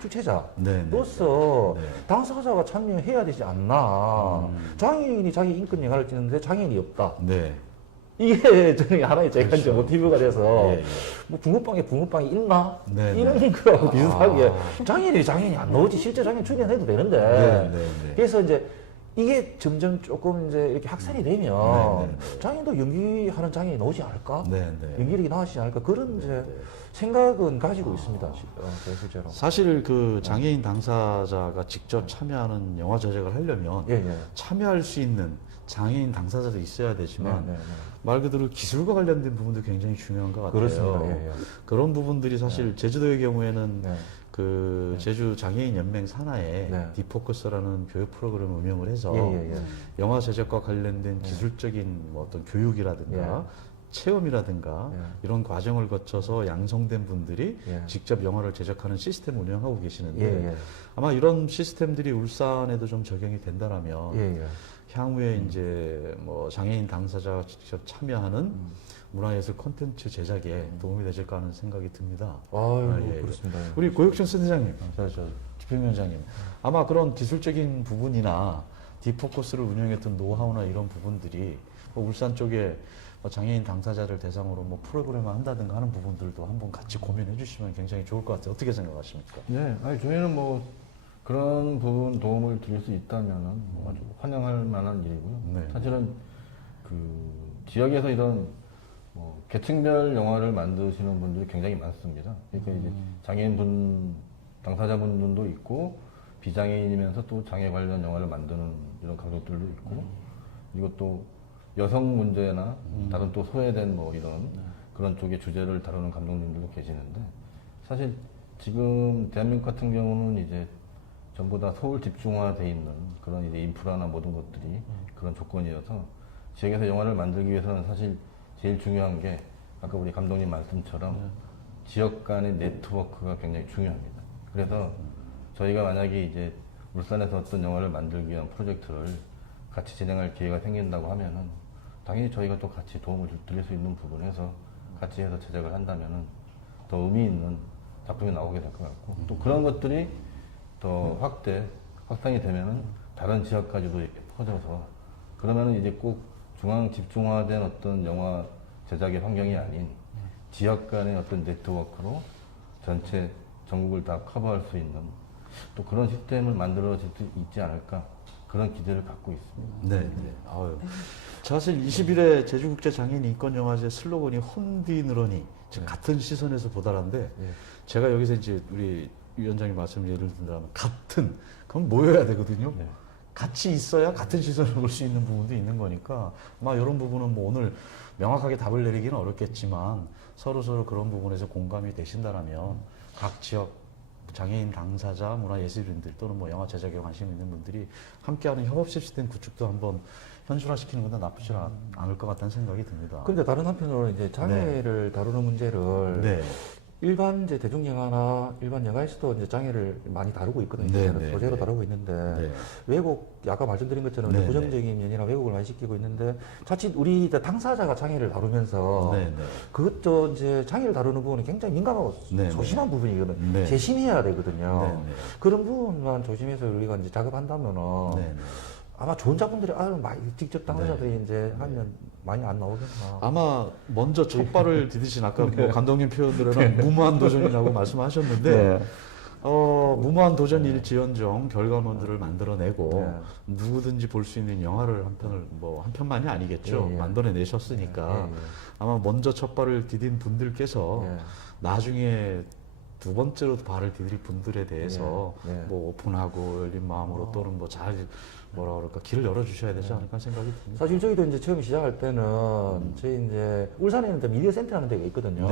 주체자로서 당사자가 참여해야 되지 않나. 장애인이 자기 인권 영화를 찍는데 장애인이 없다. 이게 저는 하나의 제가 이제 모티브가 돼서 뭐 붕어빵이 있나 이런 거하고 비슷하게 장애인이 안 나오지 실제 장애인 출연해도 되는데 그래서 이제 이게 점점 조금 이제 이렇게 확산이 되면 장애인도 연기하는 장애인이 나오지 않을까? 연기력이 나오지 않을까? 그런 이제 생각은 가지고 있습니다. 실제로. 사실 그 장애인 당사자가 직접 참여하는 영화 제작을 하려면 참여할 수 있는 장애인 당사자도 있어야 되지만 말 그대로 기술과 관련된 부분도 굉장히 중요한 것 같아요. 그렇습니다. 그런 부분들이 사실 제주도의 경우에는 그 제주 장애인 연맹 산하에 디포커스라는 교육 프로그램을 운영을 해서 영화 제작과 관련된 기술적인 뭐 어떤 교육이라든가 체험이라든가 이런 과정을 거쳐서 양성된 분들이 직접 영화를 제작하는 시스템을 운영하고 계시는데 아마 이런 시스템들이 울산에도 좀 적용이 된다라면 향후에 이제 뭐 장애인 당사자가 직접 참여하는 문화예술 콘텐츠 제작에 도움이 되실까 하는 생각이 듭니다. 그렇습니다. 우리 고혁준 센터장님, 집행위원장님, 아마 그런 기술적인 부분이나 디포커스를 운영했던 노하우나 이런 부분들이 뭐 울산 쪽에 뭐 장애인 당사자를 대상으로 뭐 프로그램을 한다든가 하는 부분들도 한번 같이 고민해 주시면 굉장히 좋을 것 같아요. 어떻게 생각하십니까? 네, 아니 저희는 뭐 그런 부분 도움을 드릴 수 있다면은 아주 환영할 만한 일이고요. 사실은 그 지역에서 이런 뭐 계층별 영화를 만드시는 분들이 굉장히 많습니다. 그러니까 이제 장애인분 당사자분들도 있고 비장애인이면서 또 장애 관련 영화를 만드는 이런 감독들도 있고 그리고 또 여성 문제나 다른 또 소외된 뭐 이런 그런 쪽의 주제를 다루는 감독님들도 계시는데 사실 지금 대한민국 같은 경우는 이제 전부 다 서울 집중화돼 있는 그런 이제 인프라나 모든 것들이 그런 조건이어서 지역에서 영화를 만들기 위해서는 사실 제일 중요한 게 아까 우리 감독님 말씀처럼 지역 간의 네트워크가 굉장히 중요합니다. 그래서 저희가 만약에 이제 울산에서 어떤 영화를 만들기 위한 프로젝트를 같이 진행할 기회가 생긴다고 하면은 당연히 저희가 또 같이 도움을 드릴 수 있는 부분에서 같이 해서 제작을 한다면은 더 의미 있는 작품이 나오게 될 것 같고 또 그런 것들이 더 확산이 되면은 다른 지역까지도 이렇게 퍼져서 그러면은 이제 꼭 중앙 집중화된 어떤 영화 제작의 환경이 아닌 지역 간의 어떤 네트워크로 전체 전국을 다 커버할 수 있는 또 그런 시스템을 만들어질 수 있지 않을까 그런 기대를 갖고 있습니다. 사실 20일에 제주국제장애인인권영화제 슬로건이 혼비느러니 즉 같은 시선에서 보다란데 제가 여기서 이제 우리 위원장님 말씀 예를 든다면 같은 그럼 모여야 되거든요. 같이 있어야 같은 시선을 볼 수 있는 부분도 있는 거니까 아마 이런 부분은 뭐 오늘 명확하게 답을 내리기는 어렵겠지만 서로 그런 부분에서 공감이 되신다라면 각 지역 장애인 당사자, 문화예술인들 또는 뭐 영화 제작에 관심 있는 분들이 함께하는 협업 시스템 구축도 한번 현실화시키는 것도 나쁘지 않을 것 같다는 생각이 듭니다. 근데 다른 한편으로는 이제 장애를 다루는 문제를 일반 이제 대중영화나 일반 영화에서도 이제 장애를 많이 다루고 있거든요. 소재로 다루고 있는데 왜곡 아까 말씀드린 것처럼 부정적인 면이나 왜곡을 많이 시키고 있는데 자칫 우리 당사자가 장애를 다루면서 그것도 이제 장애를 다루는 부분이 굉장히 민감하고 조심한 부분이거든요. 재심해야 되거든요. 그런 부분만 조심해서 우리가 이제 작업한다면은 아마 좋은 작품들이 많이 직접 당사자들이 이제 하면 많이 안 나오겠나. 아마 먼저 첫 발을 디디신 아까 뭐 감독님 표현대로는 무모한 도전이라고 말씀하셨는데 무모한 도전일지언정 결과물들을 만들어내고 누구든지 볼 수 있는 영화를 한 편만이 아니겠죠. 만들어내셨으니까 아마 먼저 첫 발을 디딘 분들께서 나중에 두 번째로 발을 디딜 분들에 대해서 뭐 오픈하고 열린 마음으로 또는 뭐 잘 길을 열어주셔야 되지 않을까 생각이 듭니다. 사실 저희도 이제 처음 시작할 때는 저희 이제 울산에는 미디어 센터라는 데가 있거든요.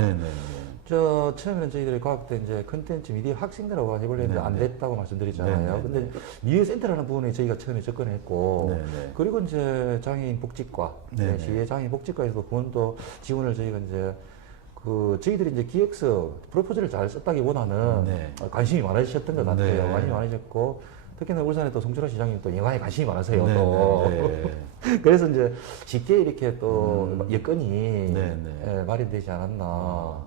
처음에는 저희들이 과학대 이제 컨텐츠 미디어 학생들하고 해보려 했는데 안 됐다고 말씀드렸잖아요. 네, 네, 근데 미디어 센터라는 부분에 저희가 처음에 접근했고, 네, 네. 그리고 이제 장애인 복지과, 네, 네. 시의 장애인 복지과에서도 부원도 지원을 저희가 이제 저희들이 이제 기획서 프로포즈를 잘 썼다기보다는 네. 관심이 많으셨던 것 같아요. 네. 관심이 많으셨고, 특히나 울산에 또 송철호 시장님 또 영화에 관심이 많으세요. 네, 또. 네. 그래서 이제 쉽게 이렇게 또 여건이 네, 네. 예, 마련되지 않았나.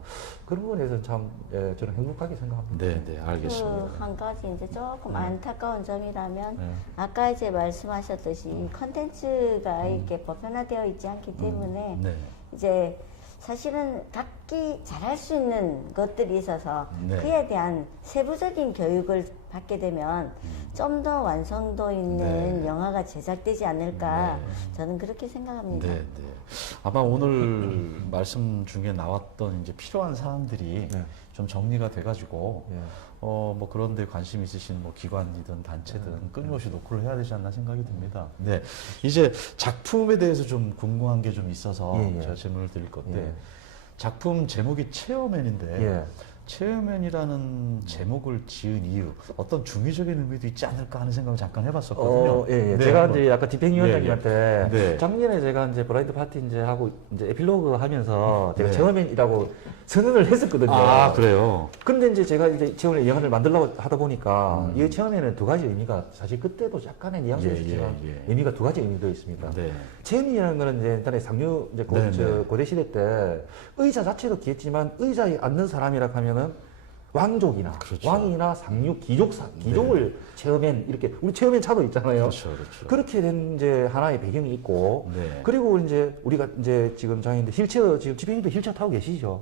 그런 부분에서 참 저는 행복하게 생각합니다. 네, 네, 알겠습니다. 한 가지 이제 조금 안타까운 점이라면 네. 아까 이제 말씀하셨듯이 이 컨텐츠가 이렇게 보편화되어 있지 않기 때문에 네. 이제 사실은 각기 잘할 수 있는 것들이 있어서 네. 그에 대한 세부적인 교육을 받게 되면 좀 더 완성도 있는 네. 영화가 제작되지 않을까 네. 저는 그렇게 생각합니다. 네, 네. 아마 오늘 말씀 중에 나왔던 이제 필요한 사항들이 네. 좀 정리가 돼가지고 예. 뭐 그런 데 관심 있으신 뭐 기관이든 단체든 끊임없이 노크를 해야 되지 않나 생각이 듭니다. 네. 이제 작품에 대해서 좀 궁금한 게 좀 있어서 예, 예. 제가 질문을 드릴 건데 예. 작품 제목이 체어맨인데 예. 체어맨이라는 제목을 지은 이유 어떤 중의적인 의미도 있지 않을까 하는 생각을 잠깐 해봤었거든요. 예, 예. 네, 제가 한번. 이제 아까 집행위원장님한테 예, 예. 네. 작년에 제가 이제 브라이드 파티 이제 하고 이제 에필로그 하면서 제가 네. 체어맨이라고 선언을 했었거든요. 아, 그래요? 근데 이제 제가 이제 체어맨 영화를 만들려고 하다 보니까 이 체어맨은 두 가지 의미가 사실 그때도 약간의 뉘앙스가 예, 있지만 예, 예. 의미가 두 가지 의미가 있습니다. 네. 체험이라는 거는 이제 일단에 상류 이제 네, 네. 고대 시대 때 의자 자체도 귀했지만 의자에 앉는 사람이라 하면은 왕족이나 그렇죠. 왕이나 상류 귀족을 체험맨 이렇게 우리 체험맨 차도 있잖아요. 그렇죠, 그렇죠. 그렇게 된 이제 하나의 배경이 있고 네. 그리고 이제 우리가 이제 지금 장애인들 휠체어 지금 집행님도 휠체어 타고 계시죠?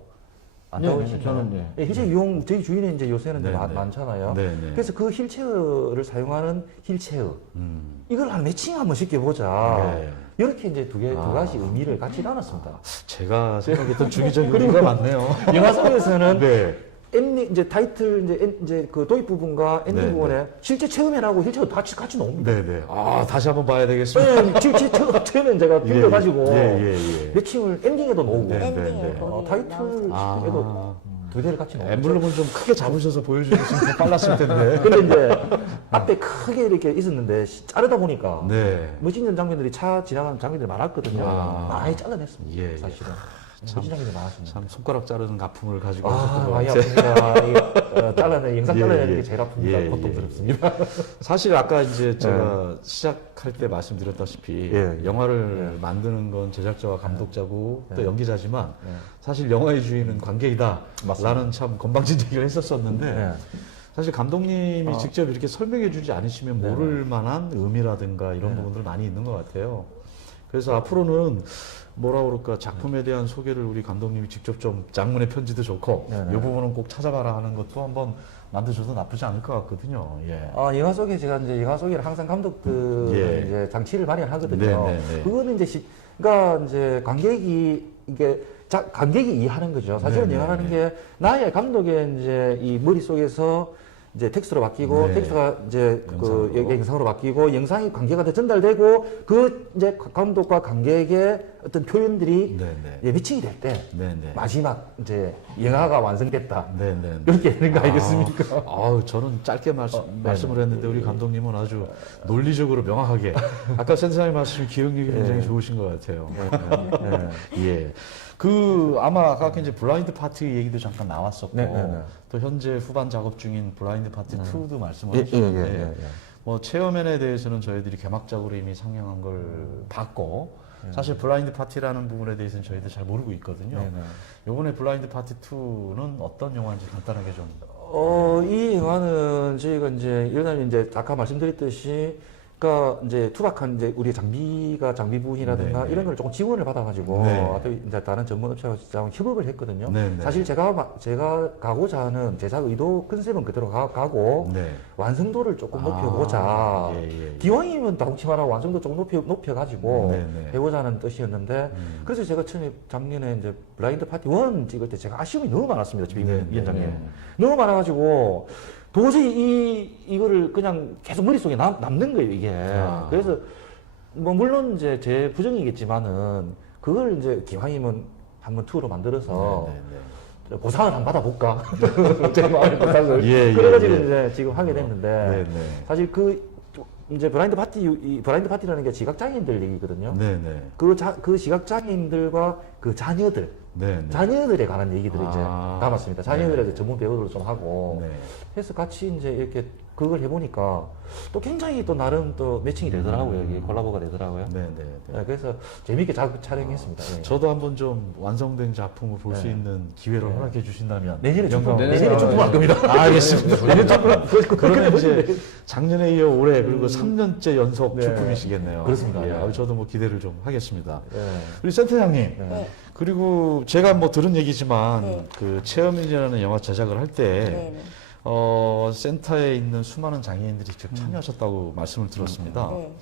안 타고 네, 계시죠? 저는 예. 휠체어 이용 저희 주위에 이제 요새는 네, 좀 네. 많잖아요. 네, 네. 그래서 그 휠체어를 사용하는 휠체어 이걸 한 매칭 한번 시켜보자. 네. 이렇게 이제 두 가지 의미를 같이 나눴습니다. 제가 생각했던 주기적인 의미가 많네요. 영화 속에서는 네. 엔딩 이제 타이틀 이제 그 도입 부분과 엔딩 네, 부분에 실제 체험이라고 휠체어 같이 나옵니다. 네네. 아, 다시 한번 봐야 되겠습니다. 네, 실제 체험은 제가 빌려가지고 예. 매칭을 엔딩에도 놓고 네, 엔딩에 네, 네. 거기 타이틀에도 아, 두 개를 같이 놓고. 엠블럼은 좀 크게 잡으셔서 보여주셨으면 더 빨랐을 텐데. 근데 이제 앞에 크게 이렇게 있었는데 자르다 보니까 네. 멋있는 장면들이 차 지나가는 장면들이 많았거든요. 아. 많이 잘라냈습니다. 예, 예. 사실은. 참, 멋진 장면들이 많았습니다. 참 손가락 자르는 아픔을 가지고 아, 하셨던 것 많이 같아요. 아픕니다. 이게, 잘라내, 영상 예, 잘라내는 예. 게 제일 아픕니다. 예, 예. 고통스럽습니다. 사실 아까 이제 제가 시작할 때 말씀드렸다시피 예, 예. 영화를 만드는 건 제작자와 감독자고 또 예. 연기자지만 예. 사실 영화의 주인은 관객이다 맞습니다. 라는 참 건방진 얘기를 했었었는데 예. 사실 감독님이 직접 이렇게 설명해 주지 않으시면 네. 모를 만한 의미라든가 이런 네. 부분들 많이 있는 것 같아요. 그래서 앞으로는 뭐라 그럴까 작품에 대한 소개를 우리 감독님이 직접 좀 장문의 편지도 좋고 네, 네. 이 부분은 꼭 찾아가라 하는 것도 한번 만드셔도 나쁘지 않을 것 같거든요. 예. 영화 속에 제가 이제 영화 속에는 항상 감독들 예. 이제 장치를 마련하거든요. 네, 네, 네. 그거는 이제 그러니까 이제 관객이 이게 관객이 이해하는 거죠. 사실은 네, 네, 영화라는 네. 게 나의 감독의 이제 이 머릿속에서 이제 텍스트로 바뀌고 네. 텍스트가 이제 영상으로. 그 영상으로 바뀌고 영상이 관객한테 전달되고 그 이제 감독과 관객의 어떤 표현들이 네, 네. 예, 미칭이 될 때 네, 네. 마지막 이제 영화가 완성됐다. 네, 네. 이렇게 되는 거 아니겠습니까? 저는 짧게 말씀을 했는데 우리 감독님은 아주 네. 논리적으로 명확하게 아까 센터장님 말씀 기억력이 굉장히 좋으신 것 같아요. 예. 아마 아까 이제 블라인드 파티 얘기도 잠깐 나왔었고 네, 네, 네. 또 현재 후반 작업 중인 블라인드 파티 2도 말씀을 예, 하셨는데 예. 뭐 체어맨에 대해서는 저희들이 개막작으로 이미 상영한 걸 봤고 사실 블라인드 파티라는 부분에 대해서는 저희들 잘 모르고 있거든요. 네, 네. 이번에 블라인드 파티 2는 어떤 영화인지 간단하게 좀. 이 영화는 저희가 이제 일단 이제 아까 말씀드렸듯이 그러니까 이제 투박한 이제 우리 장비 부분이라든가 네네. 이런 걸 조금 지원을 받아가지고 네. 앞에 이제 다른 전문 업체하고 협업을 했거든요. 네네. 사실 제가 가고자 하는 제작 의도 컨셉은 그대로 가고 네. 완성도를 조금 높여보자. 예. 기왕이면 다홍치마라고 완성도 조금 높여가지고 네네. 해보자는 뜻이었는데 그래서 제가 처음에 작년에 이제 블라인드 파티 1 찍을 때 제가 아쉬움이 너무 많았습니다. 네네. 위원장님. 너무 많아가지고 도저히 이거를 그냥 계속 머릿속에 남는 거예요, 이게. 그래서 뭐 물론 이제 제 부정이겠지만은 그걸 이제 기왕이면 한번 투어로 만들어서 네네. 보상을 한번 받아볼까? 제 마음의 보상을. 예, 그래가지고 예. 이제 지금 하게 됐는데 네, 네. 사실 이제 브라인드 파티라는 게 지각장애인들 얘기거든요. 네, 네. 그 지각장애인들과 그 자녀들, 네, 네. 자녀들에 관한 얘기들을 이제 아. 담았습니다. 자녀들에 전문 배우들을 좀 하고 네. 해서 같이 이제 이렇게 그걸 해보니까 또 굉장히 또 나름 또 매칭이 되더라고요. 이게 콜라보가 되더라고요. 네, 네, 네. 네, 그래서 재미있게 촬영했습니다. 예. 저도 한번 좀 완성된 작품을 볼 수 네. 있는 기회를 네. 허락해 주신다면 내년에 영광. 내년에 출품할 겁니다. 알겠습니다. 내년에 출품할 그러면 이제 작년에 이어 올해 그리고 3년째 연속 네. 출품이시겠네요. 그렇습니다. 예, 네. 저도 뭐 기대를 좀 하겠습니다. 예. 우리 센터장님, 네. 그리고 제가 뭐 들은 얘기지만 네. 그 체험인이라는 영화 제작을 할 때 네. 센터에 있는 수많은 장애인들이 직접 참여하셨다고 말씀을 들었습니다. 네.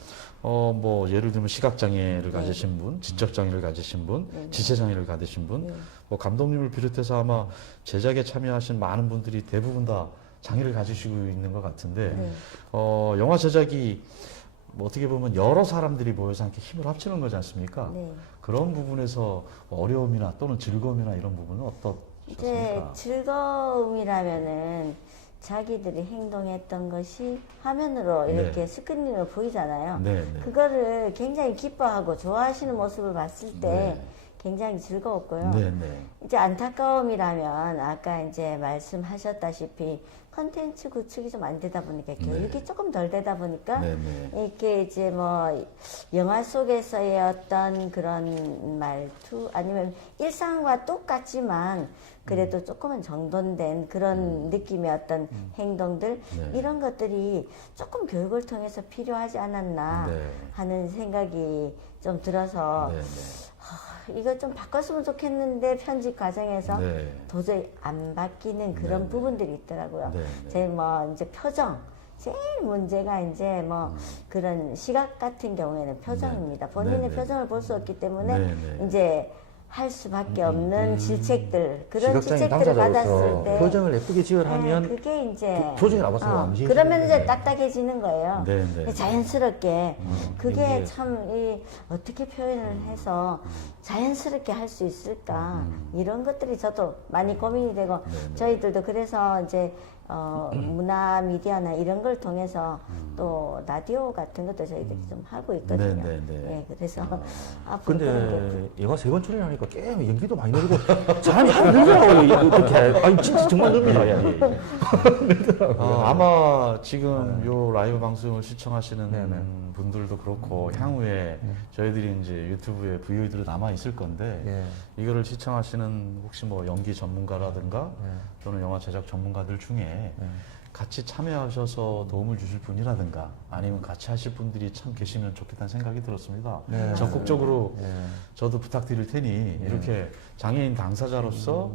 뭐 예를 들면 시각장애를 가지신 분, 지적장애를 가지신 분, 네. 지체장애를 가지신 분, 네. 뭐 감독님을 비롯해서 아마 제작에 참여하신 많은 분들이 대부분 다 장애를 가지시고 있는 것 같은데 네. 영화 제작이 뭐 어떻게 보면 여러 사람들이 모여서 함께 힘을 합치는 거지 않습니까? 네. 그런 부분에서 어려움이나 또는 즐거움이나 이런 부분은 이제 어떻습니까? 즐거움이라면은 자기들이 행동했던 것이 화면으로 이렇게 네. 스크린으로 보이잖아요. 네, 네. 그거를 굉장히 기뻐하고 좋아하시는 모습을 봤을 때 네. 굉장히 즐거웠고요. 네, 네. 이제 안타까움이라면 아까 이제 말씀하셨다시피 컨텐츠 구축이 좀 안 되다 보니까 교육이 조금 덜 되다 보니까 네, 네. 이렇게 이제 뭐 영화 속에서의 어떤 그런 말투 아니면 일상과 똑같지만 그래도 조금은 정돈된 그런 느낌의 어떤 행동들 네. 이런 것들이 조금 교육을 통해서 필요하지 않았나 네. 하는 생각이 좀 들어서 네, 네. 이거 좀 바꿨으면 좋겠는데 편집 과정에서 네. 도저히 안 바뀌는 그런 네, 부분들이 있더라고요. 네, 네. 제 뭐 이제 표정 제일 문제가 이제 뭐 그런 시각 같은 경우에는 표정입니다. 본인의 네, 네. 표정을 볼 수 없기 때문에 네, 네. 이제 할 수밖에 없는 질책들 그런 시각장애 질책들을 받았을 당사자로서 때 표정을 예쁘게 지으려면 그게 이제 표정이 나왔으면 안 지으시는 그러면 이제 거예요. 딱딱해지는 거예요. 네, 네. 자연스럽게 그게 이게- 참 어떻게 표현을 해서 자연스럽게 할 수 있을까 이런 것들이 저도 많이 고민이 되고 저희들도 그래서 이제 문화 미디어나 이런 걸 통해서 또 라디오 같은 것도 저희들이 좀 하고 있거든요. 네, 네, 네. 예, 그래서 앞으로 그런 게 근데 영화 3번 출연하니까 꽤 연기도 많이 늘고 사람이 하루 늘더라고요. 어떻게 아니 진짜 정말 늡니다. 예. 아마 지금 요 라이브 방송을 시청하시는 네, 네. 분들도 그렇고 향후에 저희들이 이제 유튜브에 VOD로 남아 있을 건데 예. 이거를 시청하시는 혹시 뭐 연기 전문가라든가 또는 영화 제작 전문가들 중에 같이 참여하셔서 도움을 주실 분이라든가 아니면 같이 하실 분들이 참 계시면 좋겠다는 생각이 들었습니다. 네. 적극적으로 예. 저도 부탁드릴 테니 이렇게 장애인 당사자로서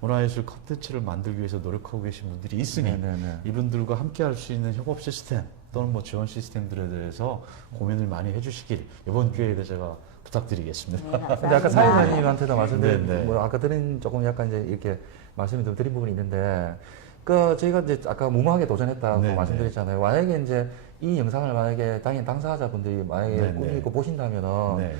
문화예술 컨텐츠를 만들기 위해서 노력하고 계신 분들이 있으니 네네네. 이분들과 함께 할 수 있는 협업 시스템 또는 뭐 지원 시스템들에 대해서 고민을 많이 해주시길 이번 기회에 제가 부탁드리겠습니다. 네, 근데 아까 감사합니다. 사회자님한테도 말씀드린, 네, 네. 뭐 아까 드린 조금 약간 이제 이렇게 말씀을 좀 드린 부분이 있는데, 저희가 이제 아까 무모하게 도전했다고 네, 말씀드렸잖아요. 만약에 이제 이 영상을 만약에 당연 당사자분들이 만약에 네, 꿈이 네. 있고 보신다면은, 네.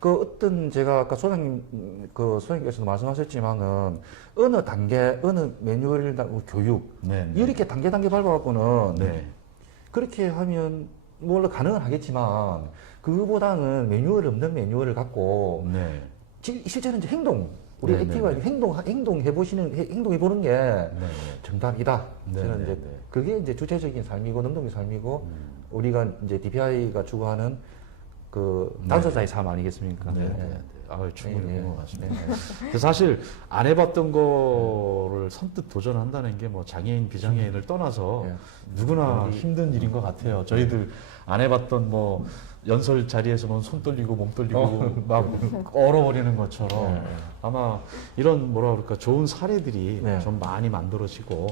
어떤 제가 아까 소장님께서도 말씀하셨지만은 어느 단계, 어느 매뉴얼 교육, 네, 네. 이렇게 단계 밟아갖고는 네. 그렇게 하면 물론 가능은 하겠지만 그거보다는 매뉴얼 없는 매뉴얼을 갖고 네. 실제는 이제 행동 우리가 네, 액티브가 네, 행동해보는 게 네. 정답이다. 네, 저는 네, 이제 네. 그게 이제 주체적인 삶이고 능동의 삶이고 우리가 이제 DPI가 추구하는 그 당사자의 삶 아니겠습니까? 네, 네, 네. 충분히 네, 그런 것 같습니다. 네, 네. 근데 사실 안 해봤던 거를 선뜻 도전한다는 게 뭐 장애인 비장애인을 떠나서 네. 누구나 힘든 일인 것 같아요. 저희들 안 해봤던 뭐 연설 자리에서 보면 손 떨리고 몸 떨리고 막 얼어버리는 것처럼 네. 아마 이런 뭐라 그럴까 좋은 사례들이 네. 좀 많이 만들어지고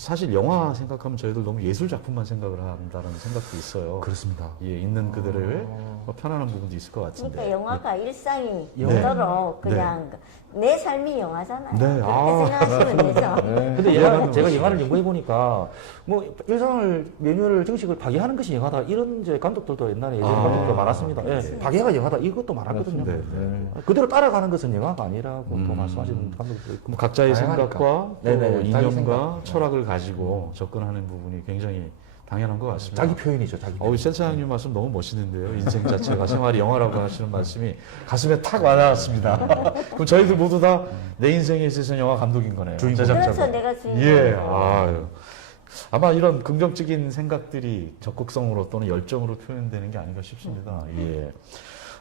사실 영화 생각하면 저희들 너무 예술 작품만 생각을 한다는 생각도 있어요. 그렇습니다. 예, 있는 그대로의 뭐 편안한 부분도 있을 것 같은데. 그러니까 영화가 일상이 네. 되도록 그냥 내 삶이 영화잖아요. 네. 그렇게 생각하시면 되죠. 근데 제가 영화를 연구해 보니까 뭐 일상을 메뉴를 정식을 파괴하는 것이 영화다 이런 이제 감독들도 옛날에 예전 감독도 많았습니다. 예, 파괴가 영화다 이것도 많았거든요. 네, 네. 그대로 따라가는 것은 영화가 아니라고 또 말씀하시는 감독도 있고 뭐 각자의 다양하니까. 생각과 또 네네, 자기 이념과 생각. 철학을 가지고 접근하는 부분이 굉장히 당연한 것 같습니다. 자기 표현이죠, 자기. 표현. 센터장님 말씀 너무 멋있는데요. 인생 자체가 생활이 영화라고 하시는 말씀이 가슴에 탁 와닿았습니다. 그럼 저희들 모두 다 내 인생에 있어서 영화 감독인 거네요. 제작자가. 그래서 내가 주인공. 예, 아유. 아마 이런 긍정적인 생각들이 적극성으로 또는 열정으로 표현되는 게 아닌가 싶습니다. 예.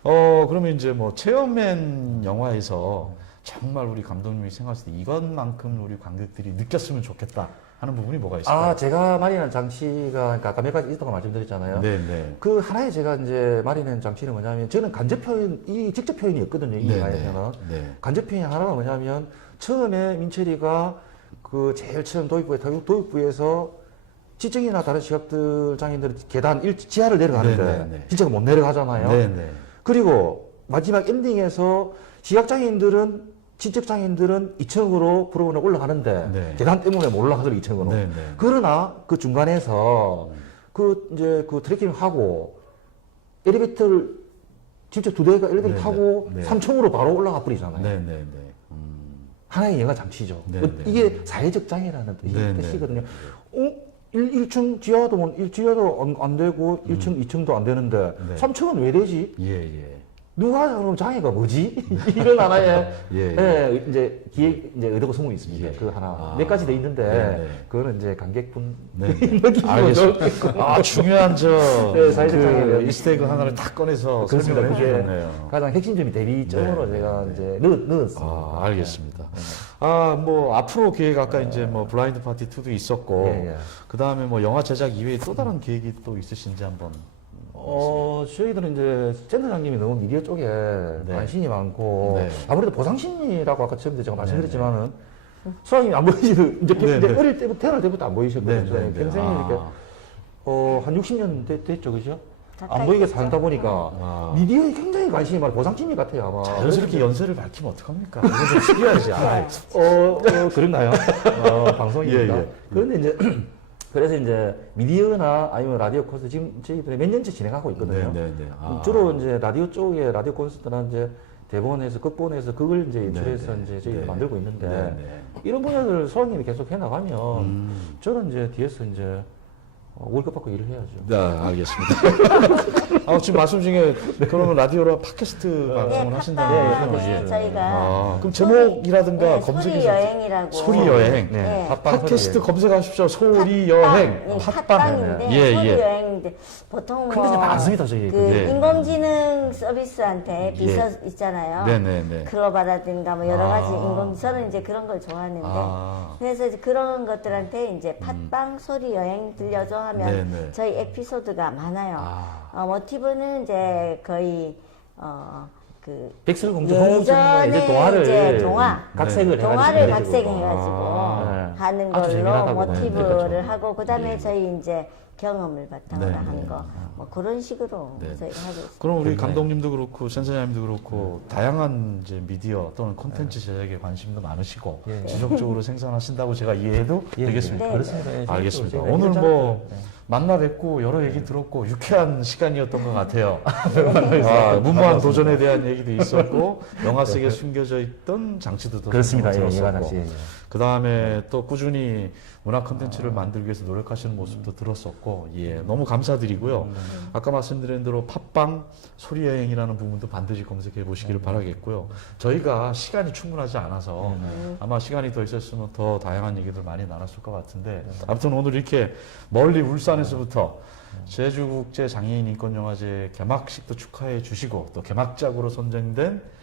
그러면 이제 뭐 체험맨 영화에서 정말 우리 감독님이 생각했을 때 이것만큼 우리 관객들이 느꼈으면 좋겠다 하는 부분이 뭐가 있을까요? 제가 마련한 장치가 그러니까 아까 몇 가지 있다고 말씀드렸잖아요. 네네. 그 하나의 제가 이제 마련한 장치는 뭐냐면 저는 간접 표현, 이 직접 표현이었거든요. 이 영화에서는. 네. 간접 표현이 하나가 뭐냐면 처음에 민철이가 그 제일 처음 도입부에서 지적이나 다른 시각들 장애인들은 계단 지하를 내려가는데 네네네. 진짜가 못 내려가잖아요. 네네. 그리고 마지막 엔딩에서 시각장애인들은 지적장애인들은 2층으로 프로그램에 올라가는데 네. 계단 때문에 못 올라가더라고요 2층으로. 네네. 그러나 그 중간에서 그 트레킹을 하고 엘리베이터를 진짜 두 대가 엘리베이터 네네. 타고 네. 3층으로 바로 올라가 버리잖아요. 네네네. 하나의 영화 장치죠. 네네. 이게 사회적 장애라는 네네. 뜻이거든요. 1층 지하도 안 되고 1층, 2층도 안 되는데 네. 3층은 왜 되지? 예. 누가 그럼 장애가 뭐지? 이런 하나의 예. 이제 이제 의도가 숨어 있습니다. 예. 그 하나 아. 몇 가지 돼 있는데 네네. 그거는 이제 관객분 네. 느끼는 알겠습니다. 중요한 네, 사회적 장애를 이스테이크 하나를 딱 꺼내서 그렇습니다. 설명을 그게 해주셨네요. 가장 핵심점이 대비점으로 네. 제가 이제 넣었습니다. 알겠습니다. 뭐 앞으로 계획 아까 이제 뭐 블라인드 파티 2도 있었고 예. 그 다음에 뭐 영화 제작 이외에 또 다른 계획이 또 있으신지 한번. 저희들은 이제 센터장님이 너무 미디어 쪽에 관심이 많고 네. 아무래도 보상심리라고 아까 처음에 제가 말씀드렸지만은 수학이 안 보이시는 이제 어릴 때부터 태어날 때부터 안 보이셨거든요. 네. 평생이 이렇게 한 60년 됐죠, 그죠? 안 가까이 보이게 됐죠. 살다 보니까 미디어에 굉장히 관심이 많아요. 보상심리 같아요, 아마. 자연스럽게 연세를 밝히면 어떡합니까? 이거 좀 특이하지. 그런가요? 방송이니까. 예. 그런데 이제 그래서 이제 미디어나 아니면 라디오 콘서트 지금 저희들이 몇 년째 진행하고 있거든요. 주로 이제 라디오 쪽에 라디오 콘서트나 이제 대본에서 극본에서 그걸 이제 연출해서 이제 저희가 만들고 있는데 이런 분야를 소장님이 계속 해나가면 저는 이제 뒤에서 이제 월급 받고 일을 해야죠. 네, 알겠습니다. 지금 말씀 중에 그러면 라디오로 팟캐스트 방송을 하신다는 거죠? 네, 저희가 그럼 제목이라든가 소리 검색해서 여행이라고. 소리 여행. 네. 팟캐스트 검색하십시오. 소리 여행. 팟빵인데 예. 소리 여행인데 보통 근데 이제 많습니다, 저희. 인공지능 서비스한테 비서 있잖아요. 네네네. 클로바라든가 뭐 여러 가지 저는 이제 그런 걸 좋아하는데 그래서 이제 그런 것들한테 이제 팟빵 소리 여행 들려줘 하면 저희 에피소드가 많아요. 모티브는 이제 거의 백설공주 홍콩에서 이제 동화를 각색을 동화를 해가지고 각색해가지고 하는 아주 걸로 재미나다고. 모티브를 하고 그다음에 저희 이제 경험을 바탕으로 하는 거 뭐 그런 식으로 저희가 하고 있습니다. 그럼 우리 감독님도 그렇고 센터장님도 그렇고 다양한 이제 미디어 또는 콘텐츠 제작에 관심도 많으시고 지속적으로 생산하신다고 제가 이해해도 되겠습니까? 그렇습니다. 알겠습니다. 오늘 뭐 만나 뵙고 여러 얘기 들었고 유쾌한 시간이었던 것 같아요. 무모한 도전에 대한 얘기도 있었고 영화 속에 숨겨져 있던 장치도 그렇습니다. 들었었고 그 다음에 또 꾸준히 문화 콘텐츠를 만들기 위해서 노력하시는 모습도 들었었고 너무 감사드리고요. 아까 말씀드린 대로 팟빵 소리여행이라는 부분도 반드시 검색해 보시기를 바라겠고요. 저희가 시간이 충분하지 않아서 아마 시간이 더 있었으면 더 다양한 얘기들 많이 나눴을 것 같은데 아무튼 오늘 이렇게 멀리 울산에서부터 제주국제장애인인권영화제 개막식도 축하해 주시고 또 개막작으로 선정된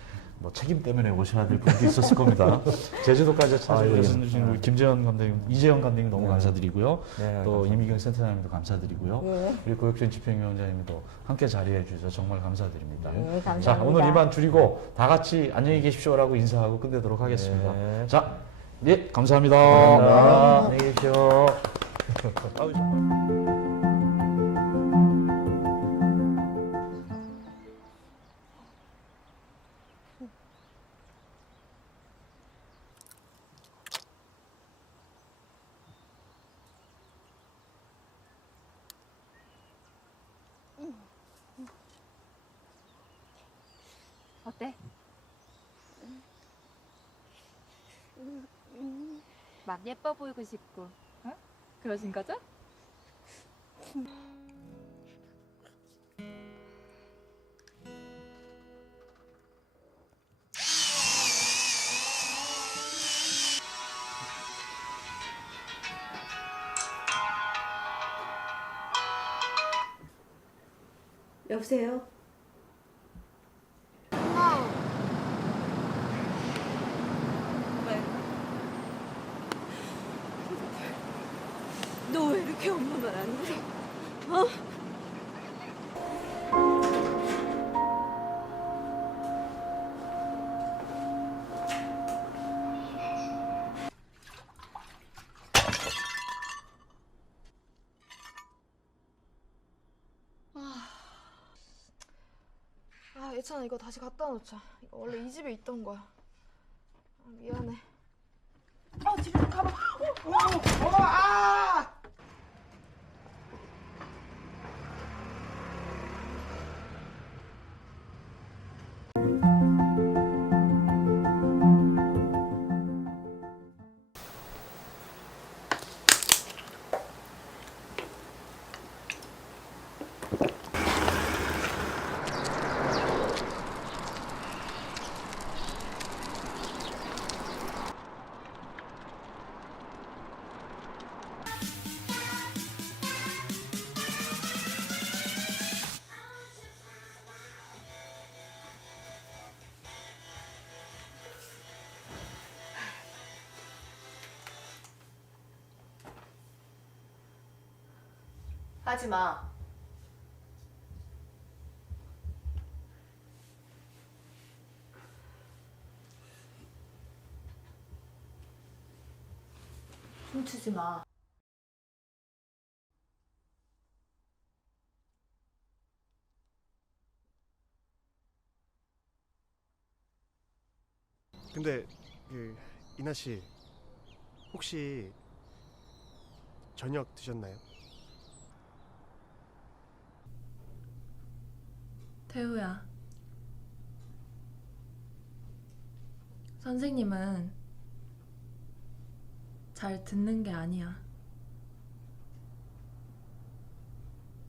뭐 책임 때문에 오셔야 될 분도 있었을 겁니다. 제주도까지 찾아주신 우리 김재현 감독님, 이재현 감독님 너무 감사드리고요. 또 이미경 센터장님도 감사드리고요. 우리 고혁준 집행위원장님도 함께 자리해 주셔서 정말 감사드립니다. 감사합니다. 자, 오늘 이만 줄이고 다 같이 안녕히 계십시오라고 인사하고 끝내도록 하겠습니다. 자, 예, 감사합니다. 안녕히 계십시오. 어때? 막 예뻐 보이고 싶고, 어? 그러신 거죠? 여보세요? 너 왜 이렇게 엄마 말 안 들어? 어? 아, 예찬아 이거 다시 갖다 놓자. 이거 원래 이 집에 있던 거야. 아, 미안해. 집에 좀 가봐. 하지 마. 훔치지 마. 근데 이나 씨 혹시 저녁 드셨나요? 태우야. 선생님은 잘 듣는 게 아니야.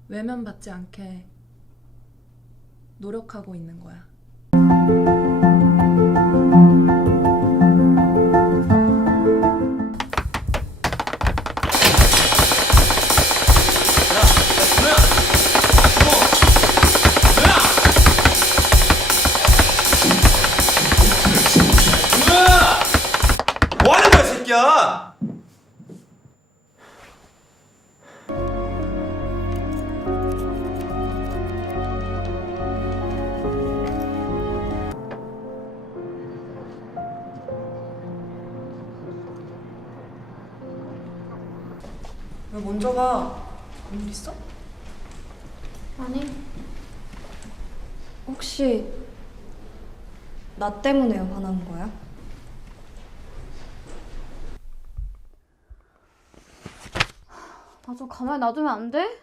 외면 받지 않게 노력하고 있는 거야. 뭐 하는 거야, 새끼야? 왜 먼저 가? 무슨 일 있어? 아니, 혹시 나 때문에 화난 거야? 나 좀 가만히 놔두면 안 돼?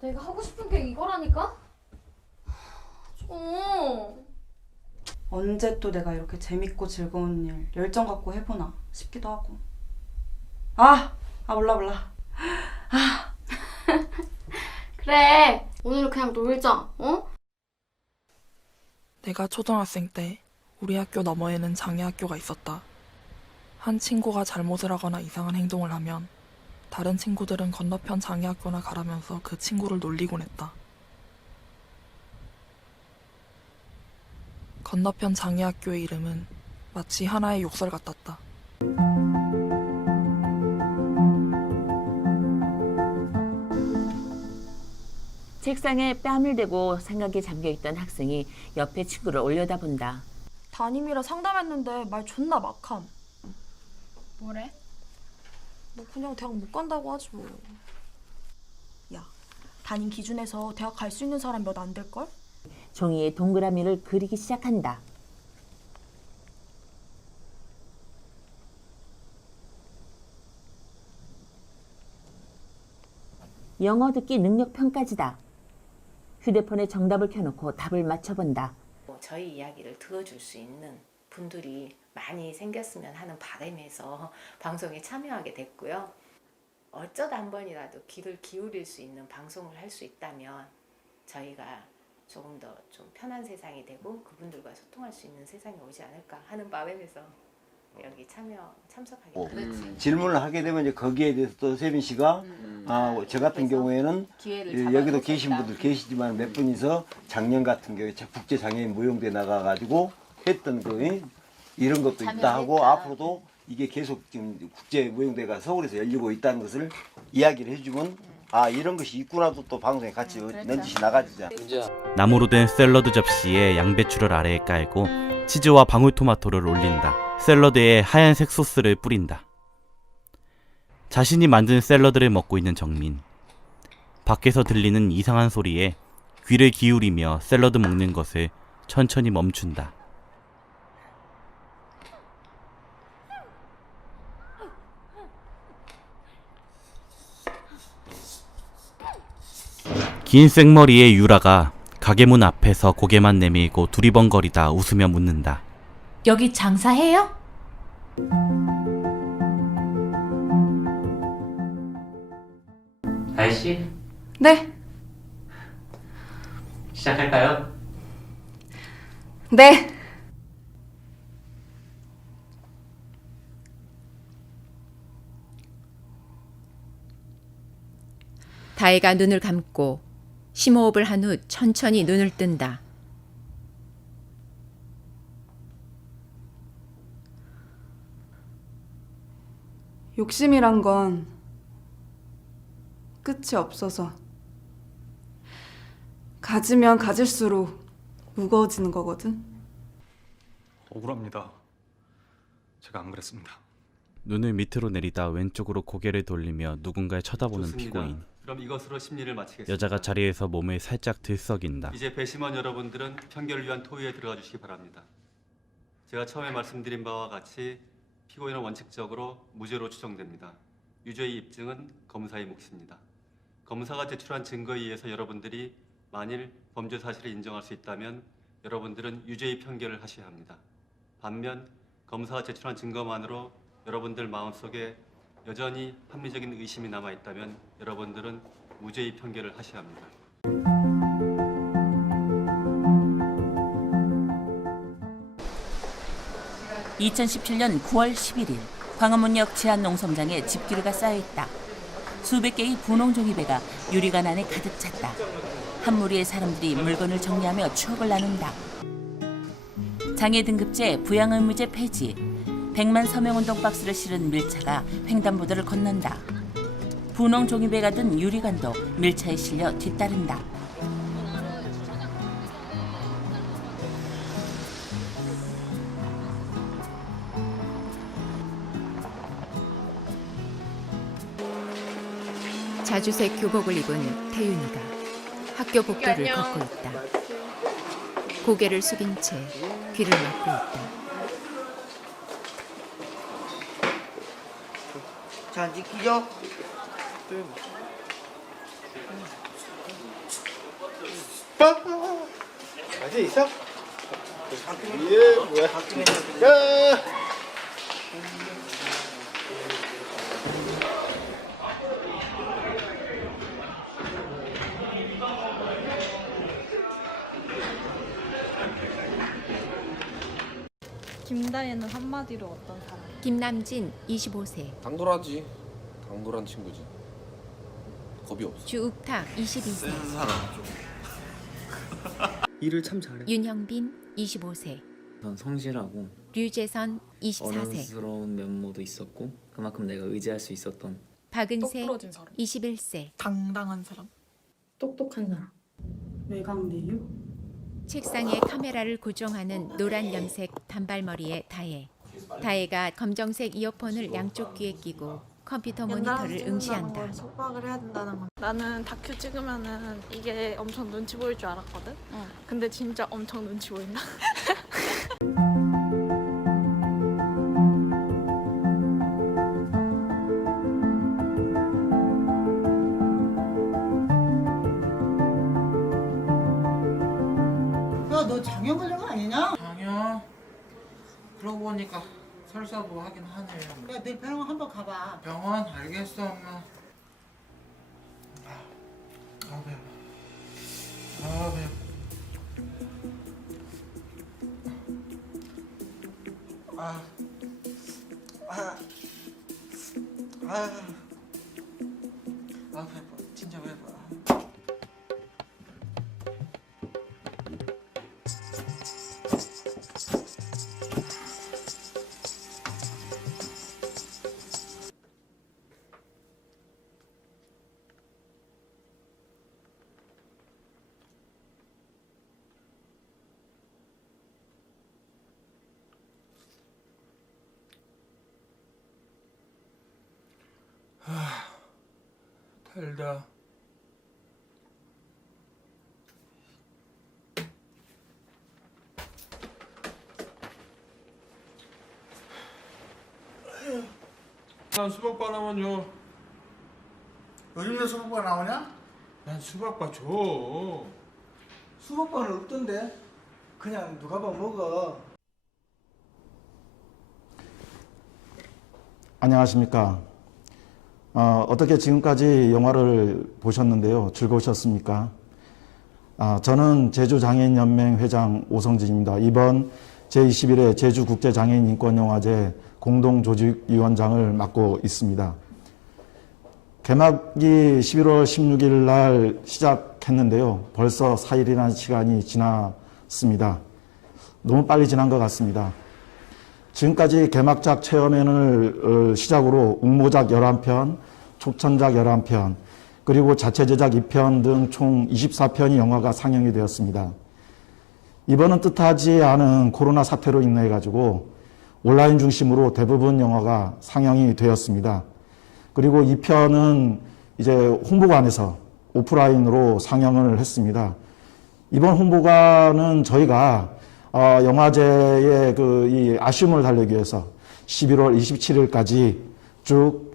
내가 하고 싶은 게 이거라니까? 좀. 언제 또 내가 이렇게 재밌고 즐거운 일 열정 갖고 해보나 싶기도 하고. 몰라. 그래, 오늘은 그냥 놀자, 어? 내가 초등학생 때 우리 학교 너머에는 장애학교가 있었다. 한 친구가 잘못을 하거나 이상한 행동을 하면 다른 친구들은 건너편 장애학교나 가라면서 그 친구를 놀리곤 했다. 건너편 장애학교의 이름은 마치 하나의 욕설 같았다. 책상에 뺨을 대고 생각에 잠겨있던 학생이 옆에 친구를 올려다본다. 담임이랑 상담했는데 말 존나 막함. 뭐래? 뭐 그냥 대학 못 간다고 하지 뭐. 야, 담임 기준에서 대학 갈 수 있는 사람 몇 안 될걸? 종이에 동그라미를 그리기 시작한다. 영어 듣기 능력 평가지다. 휴대폰에 정답을 켜놓고 답을 맞춰본다. 저희 이야기를 들어줄 수 있는 분들이 많이 생겼으면 하는 바람에서 방송에 참여하게 됐고요. 어쩌다 한 번이라도 귀를 기울일 수 있는 방송을 할 수 있다면 저희가 조금 더 좀 편한 세상이 되고 그분들과 소통할 수 있는 세상이 오지 않을까 하는 바람에서 여기 참석하게 됐습니다. 질문을 하게 되면 이제 거기에 대해서 또 세빈 씨가 저 같은 경우에는 여기도 계신 분들 계시지만 몇 분이서 작년 같은 경우에 국제 장애인 무용대 나가가지고 했던 그 이런 것도 있다 하고 앞으로도 이게 계속 지금 국제 무용대가 서울에서 열리고 있다는 것을 이야기를 해주면 이런 것이 있구나도 또 방송에 같이 넌지시 나가지자. 나무로 된 샐러드 접시에 양배추를 아래에 깔고 치즈와 방울토마토를 올린다. 샐러드에 하얀색 소스를 뿌린다. 자신이 만든 샐러드를 먹고 있는 정민. 밖에서 들리는 이상한 소리에 귀를 기울이며 샐러드 먹는 것을 천천히 멈춘다. 긴 생머리의 유라가 가게 문 앞에서 고개만 내밀고 두리번거리다 웃으며 묻는다. 여기 장사해요? 아이씨, 네. 시작할까요? 네. 다혜가 눈을 감고 심호흡을 한 후 천천히 눈을 뜬다. 욕심이란 건 끝이 없어서 가지면 가질수록 무거워지는 거거든. 억울합니다. 제가 안 그랬습니다. 눈을 밑으로 내리다 왼쪽으로 고개를 돌리며 누군가를 쳐다보는 좋습니다. 피고인. 그럼 이것으로 심리를 마치겠습니다. 여자가 자리에서 몸을 살짝 들썩인다. 이제 배심원 여러분들은 판결을 위한 토의에 들어가 주시기 바랍니다. 제가 처음에 말씀드린 바와 같이 피고인은 원칙적으로 무죄로 추정됩니다. 유죄의 입증은 검사의 몫입니다. 검사가 제출한 증거에 의해서 여러분들이 만일 범죄 사실을 인정할 수 있다면 여러분들은 유죄의 판결을 하셔야 합니다. 반면 검사가 제출한 증거만으로 여러분들 마음속에 여전히 합리적인 의심이 남아있다면 여러분들은 무죄의 판결을 하셔야 합니다. (2017년 9월 11일) 광화문역 제한농성장에 집기류가 쌓여있다. 수백 개의 분홍 종이배가 유리관 안에 가득 찼다. 한 무리의 사람들이 물건을 정리하며 추억을 나눈다. 장애 등급제 부양의무제 폐지, 100만 서명운동 박스를 실은 밀차가 횡단보도를 건넌다. 분홍 종이배가 든 유리관도 밀차에 실려 뒤따른다. 자주색 교복을 입은 태윤이가 학교 복도를 걷고 있다. 고개를 숙인 채 귀를 막고 있다. 자, 지키죠? 아직 있어? 예, 뭐야? 야! 김다혜는 한마디로 어떤 사람? 김남진 25세, 당돌하지. 당돌한 친구지. 겁이 없어. 주욱탁 22세, 일을 참 잘해. 윤형빈 25세, 난 성실하고 류재선 24세, 어른스러운 면모도 있었고 그만큼 내가 의지할 수 있었던. 박은세 똑부러진 사람. 21세, 당당한 사람. 똑똑한 사람. 외곽 내유? 책상에 카메라를 고정하는 노란 염색 단발머리의 다혜. 다혜가 검정색 이어폰을 양쪽 귀에 끼고 컴퓨터 모니터를 응시한다. 속박을 해야 된다는 건. 나는 다큐 찍으면은 이게 엄청 눈치 보일 줄 알았거든. 근데 진짜 엄청 눈치 보인다. 야, 너 장염 걸린 거 아니냐? 장염? 그러고 보니까 설사도 하긴 하네요. 야, 내일 병원 한번 가봐. 병원? 알겠어, 엄마. 배워. 배워. 배워. 진짜 배워. 달다. 난 수박바 하나만 줘. 요즘에 수박바 나오냐? 난 수박바 줘. 수박바는 없던데. 그냥 누가 봐 먹어. 안녕하십니까. 어떻게 지금까지 영화를 보셨는데요. 즐거우셨습니까? 저는 제주장애인연맹 회장 오성진입니다. 이번 제21회 제주국제장애인인권영화제 공동조직위원장을 맡고 있습니다. 개막이 11월 16일 날 시작했는데요. 벌써 4일이라는 시간이 지났습니다. 너무 빨리 지난 것 같습니다. 지금까지 개막작 체험회를 시작으로 웅모작 11편, 촉천작 11편, 그리고 자체 제작 2편 등 총 24편의 영화가 상영이 되었습니다. 이번은 뜻하지 않은 코로나 사태로 인해 가지고 온라인 중심으로 대부분 영화가 상영이 되었습니다. 그리고 2편은 이제 홍보관에서 오프라인으로 상영을 했습니다. 이번 홍보관은 저희가 영화제의 이 아쉬움을 달래기 위해서 11월 27일까지 쭉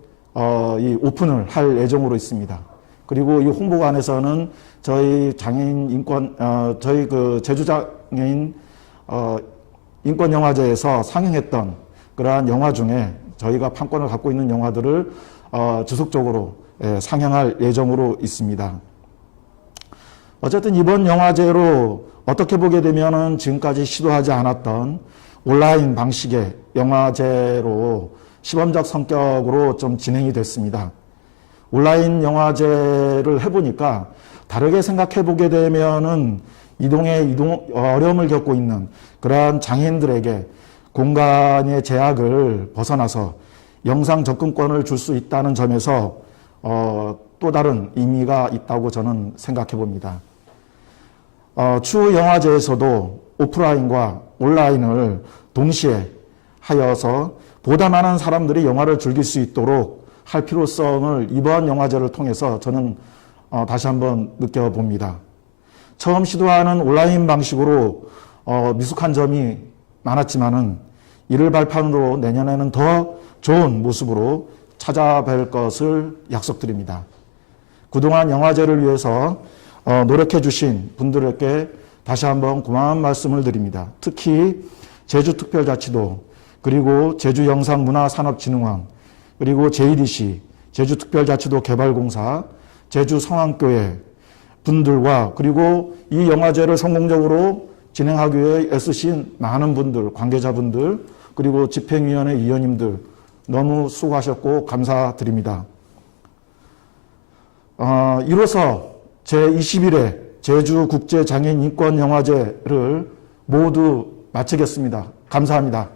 이 오픈을 할 예정으로 있습니다. 그리고 이 홍보관에서는 저희 장애인 인권, 저희 제주장애인 인권영화제에서 상영했던 그러한 영화 중에 저희가 판권을 갖고 있는 영화들을 지속적으로 상영할 예정으로 있습니다. 어쨌든 이번 영화제로 어떻게 보게 되면은 지금까지 시도하지 않았던 온라인 방식의 영화제로 시범적 성격으로 좀 진행이 됐습니다. 온라인 영화제를 해보니까 다르게 생각해 보게 되면은 이동 어려움을 겪고 있는 그러한 장애인들에게 공간의 제약을 벗어나서 영상 접근권을 줄 수 있다는 점에서 또 다른 의미가 있다고 저는 생각해 봅니다. 추후 영화제에서도 오프라인과 온라인을 동시에 하여서 보다 많은 사람들이 영화를 즐길 수 있도록 할 필요성을 이번 영화제를 통해서 저는 다시 한번 느껴봅니다. 처음 시도하는 온라인 방식으로 미숙한 점이 많았지만은 이를 발판으로 내년에는 더 좋은 모습으로 찾아뵐 것을 약속드립니다. 그동안 영화제를 위해서 노력해 주신 분들에게 다시 한번 고마운 말씀을 드립니다. 특히 제주특별자치도, 그리고 제주영상문화산업진흥원, 그리고 JDC, 제주특별자치도 개발공사, 제주성황교회 분들과 그리고 이 영화제를 성공적으로 진행하기 위해 애쓰신 많은 분들, 관계자분들, 그리고 집행위원회 위원님들 너무 수고하셨고 감사드립니다. 이로써 제21회 제주국제장애인인권영화제를 모두 마치겠습니다. 감사합니다.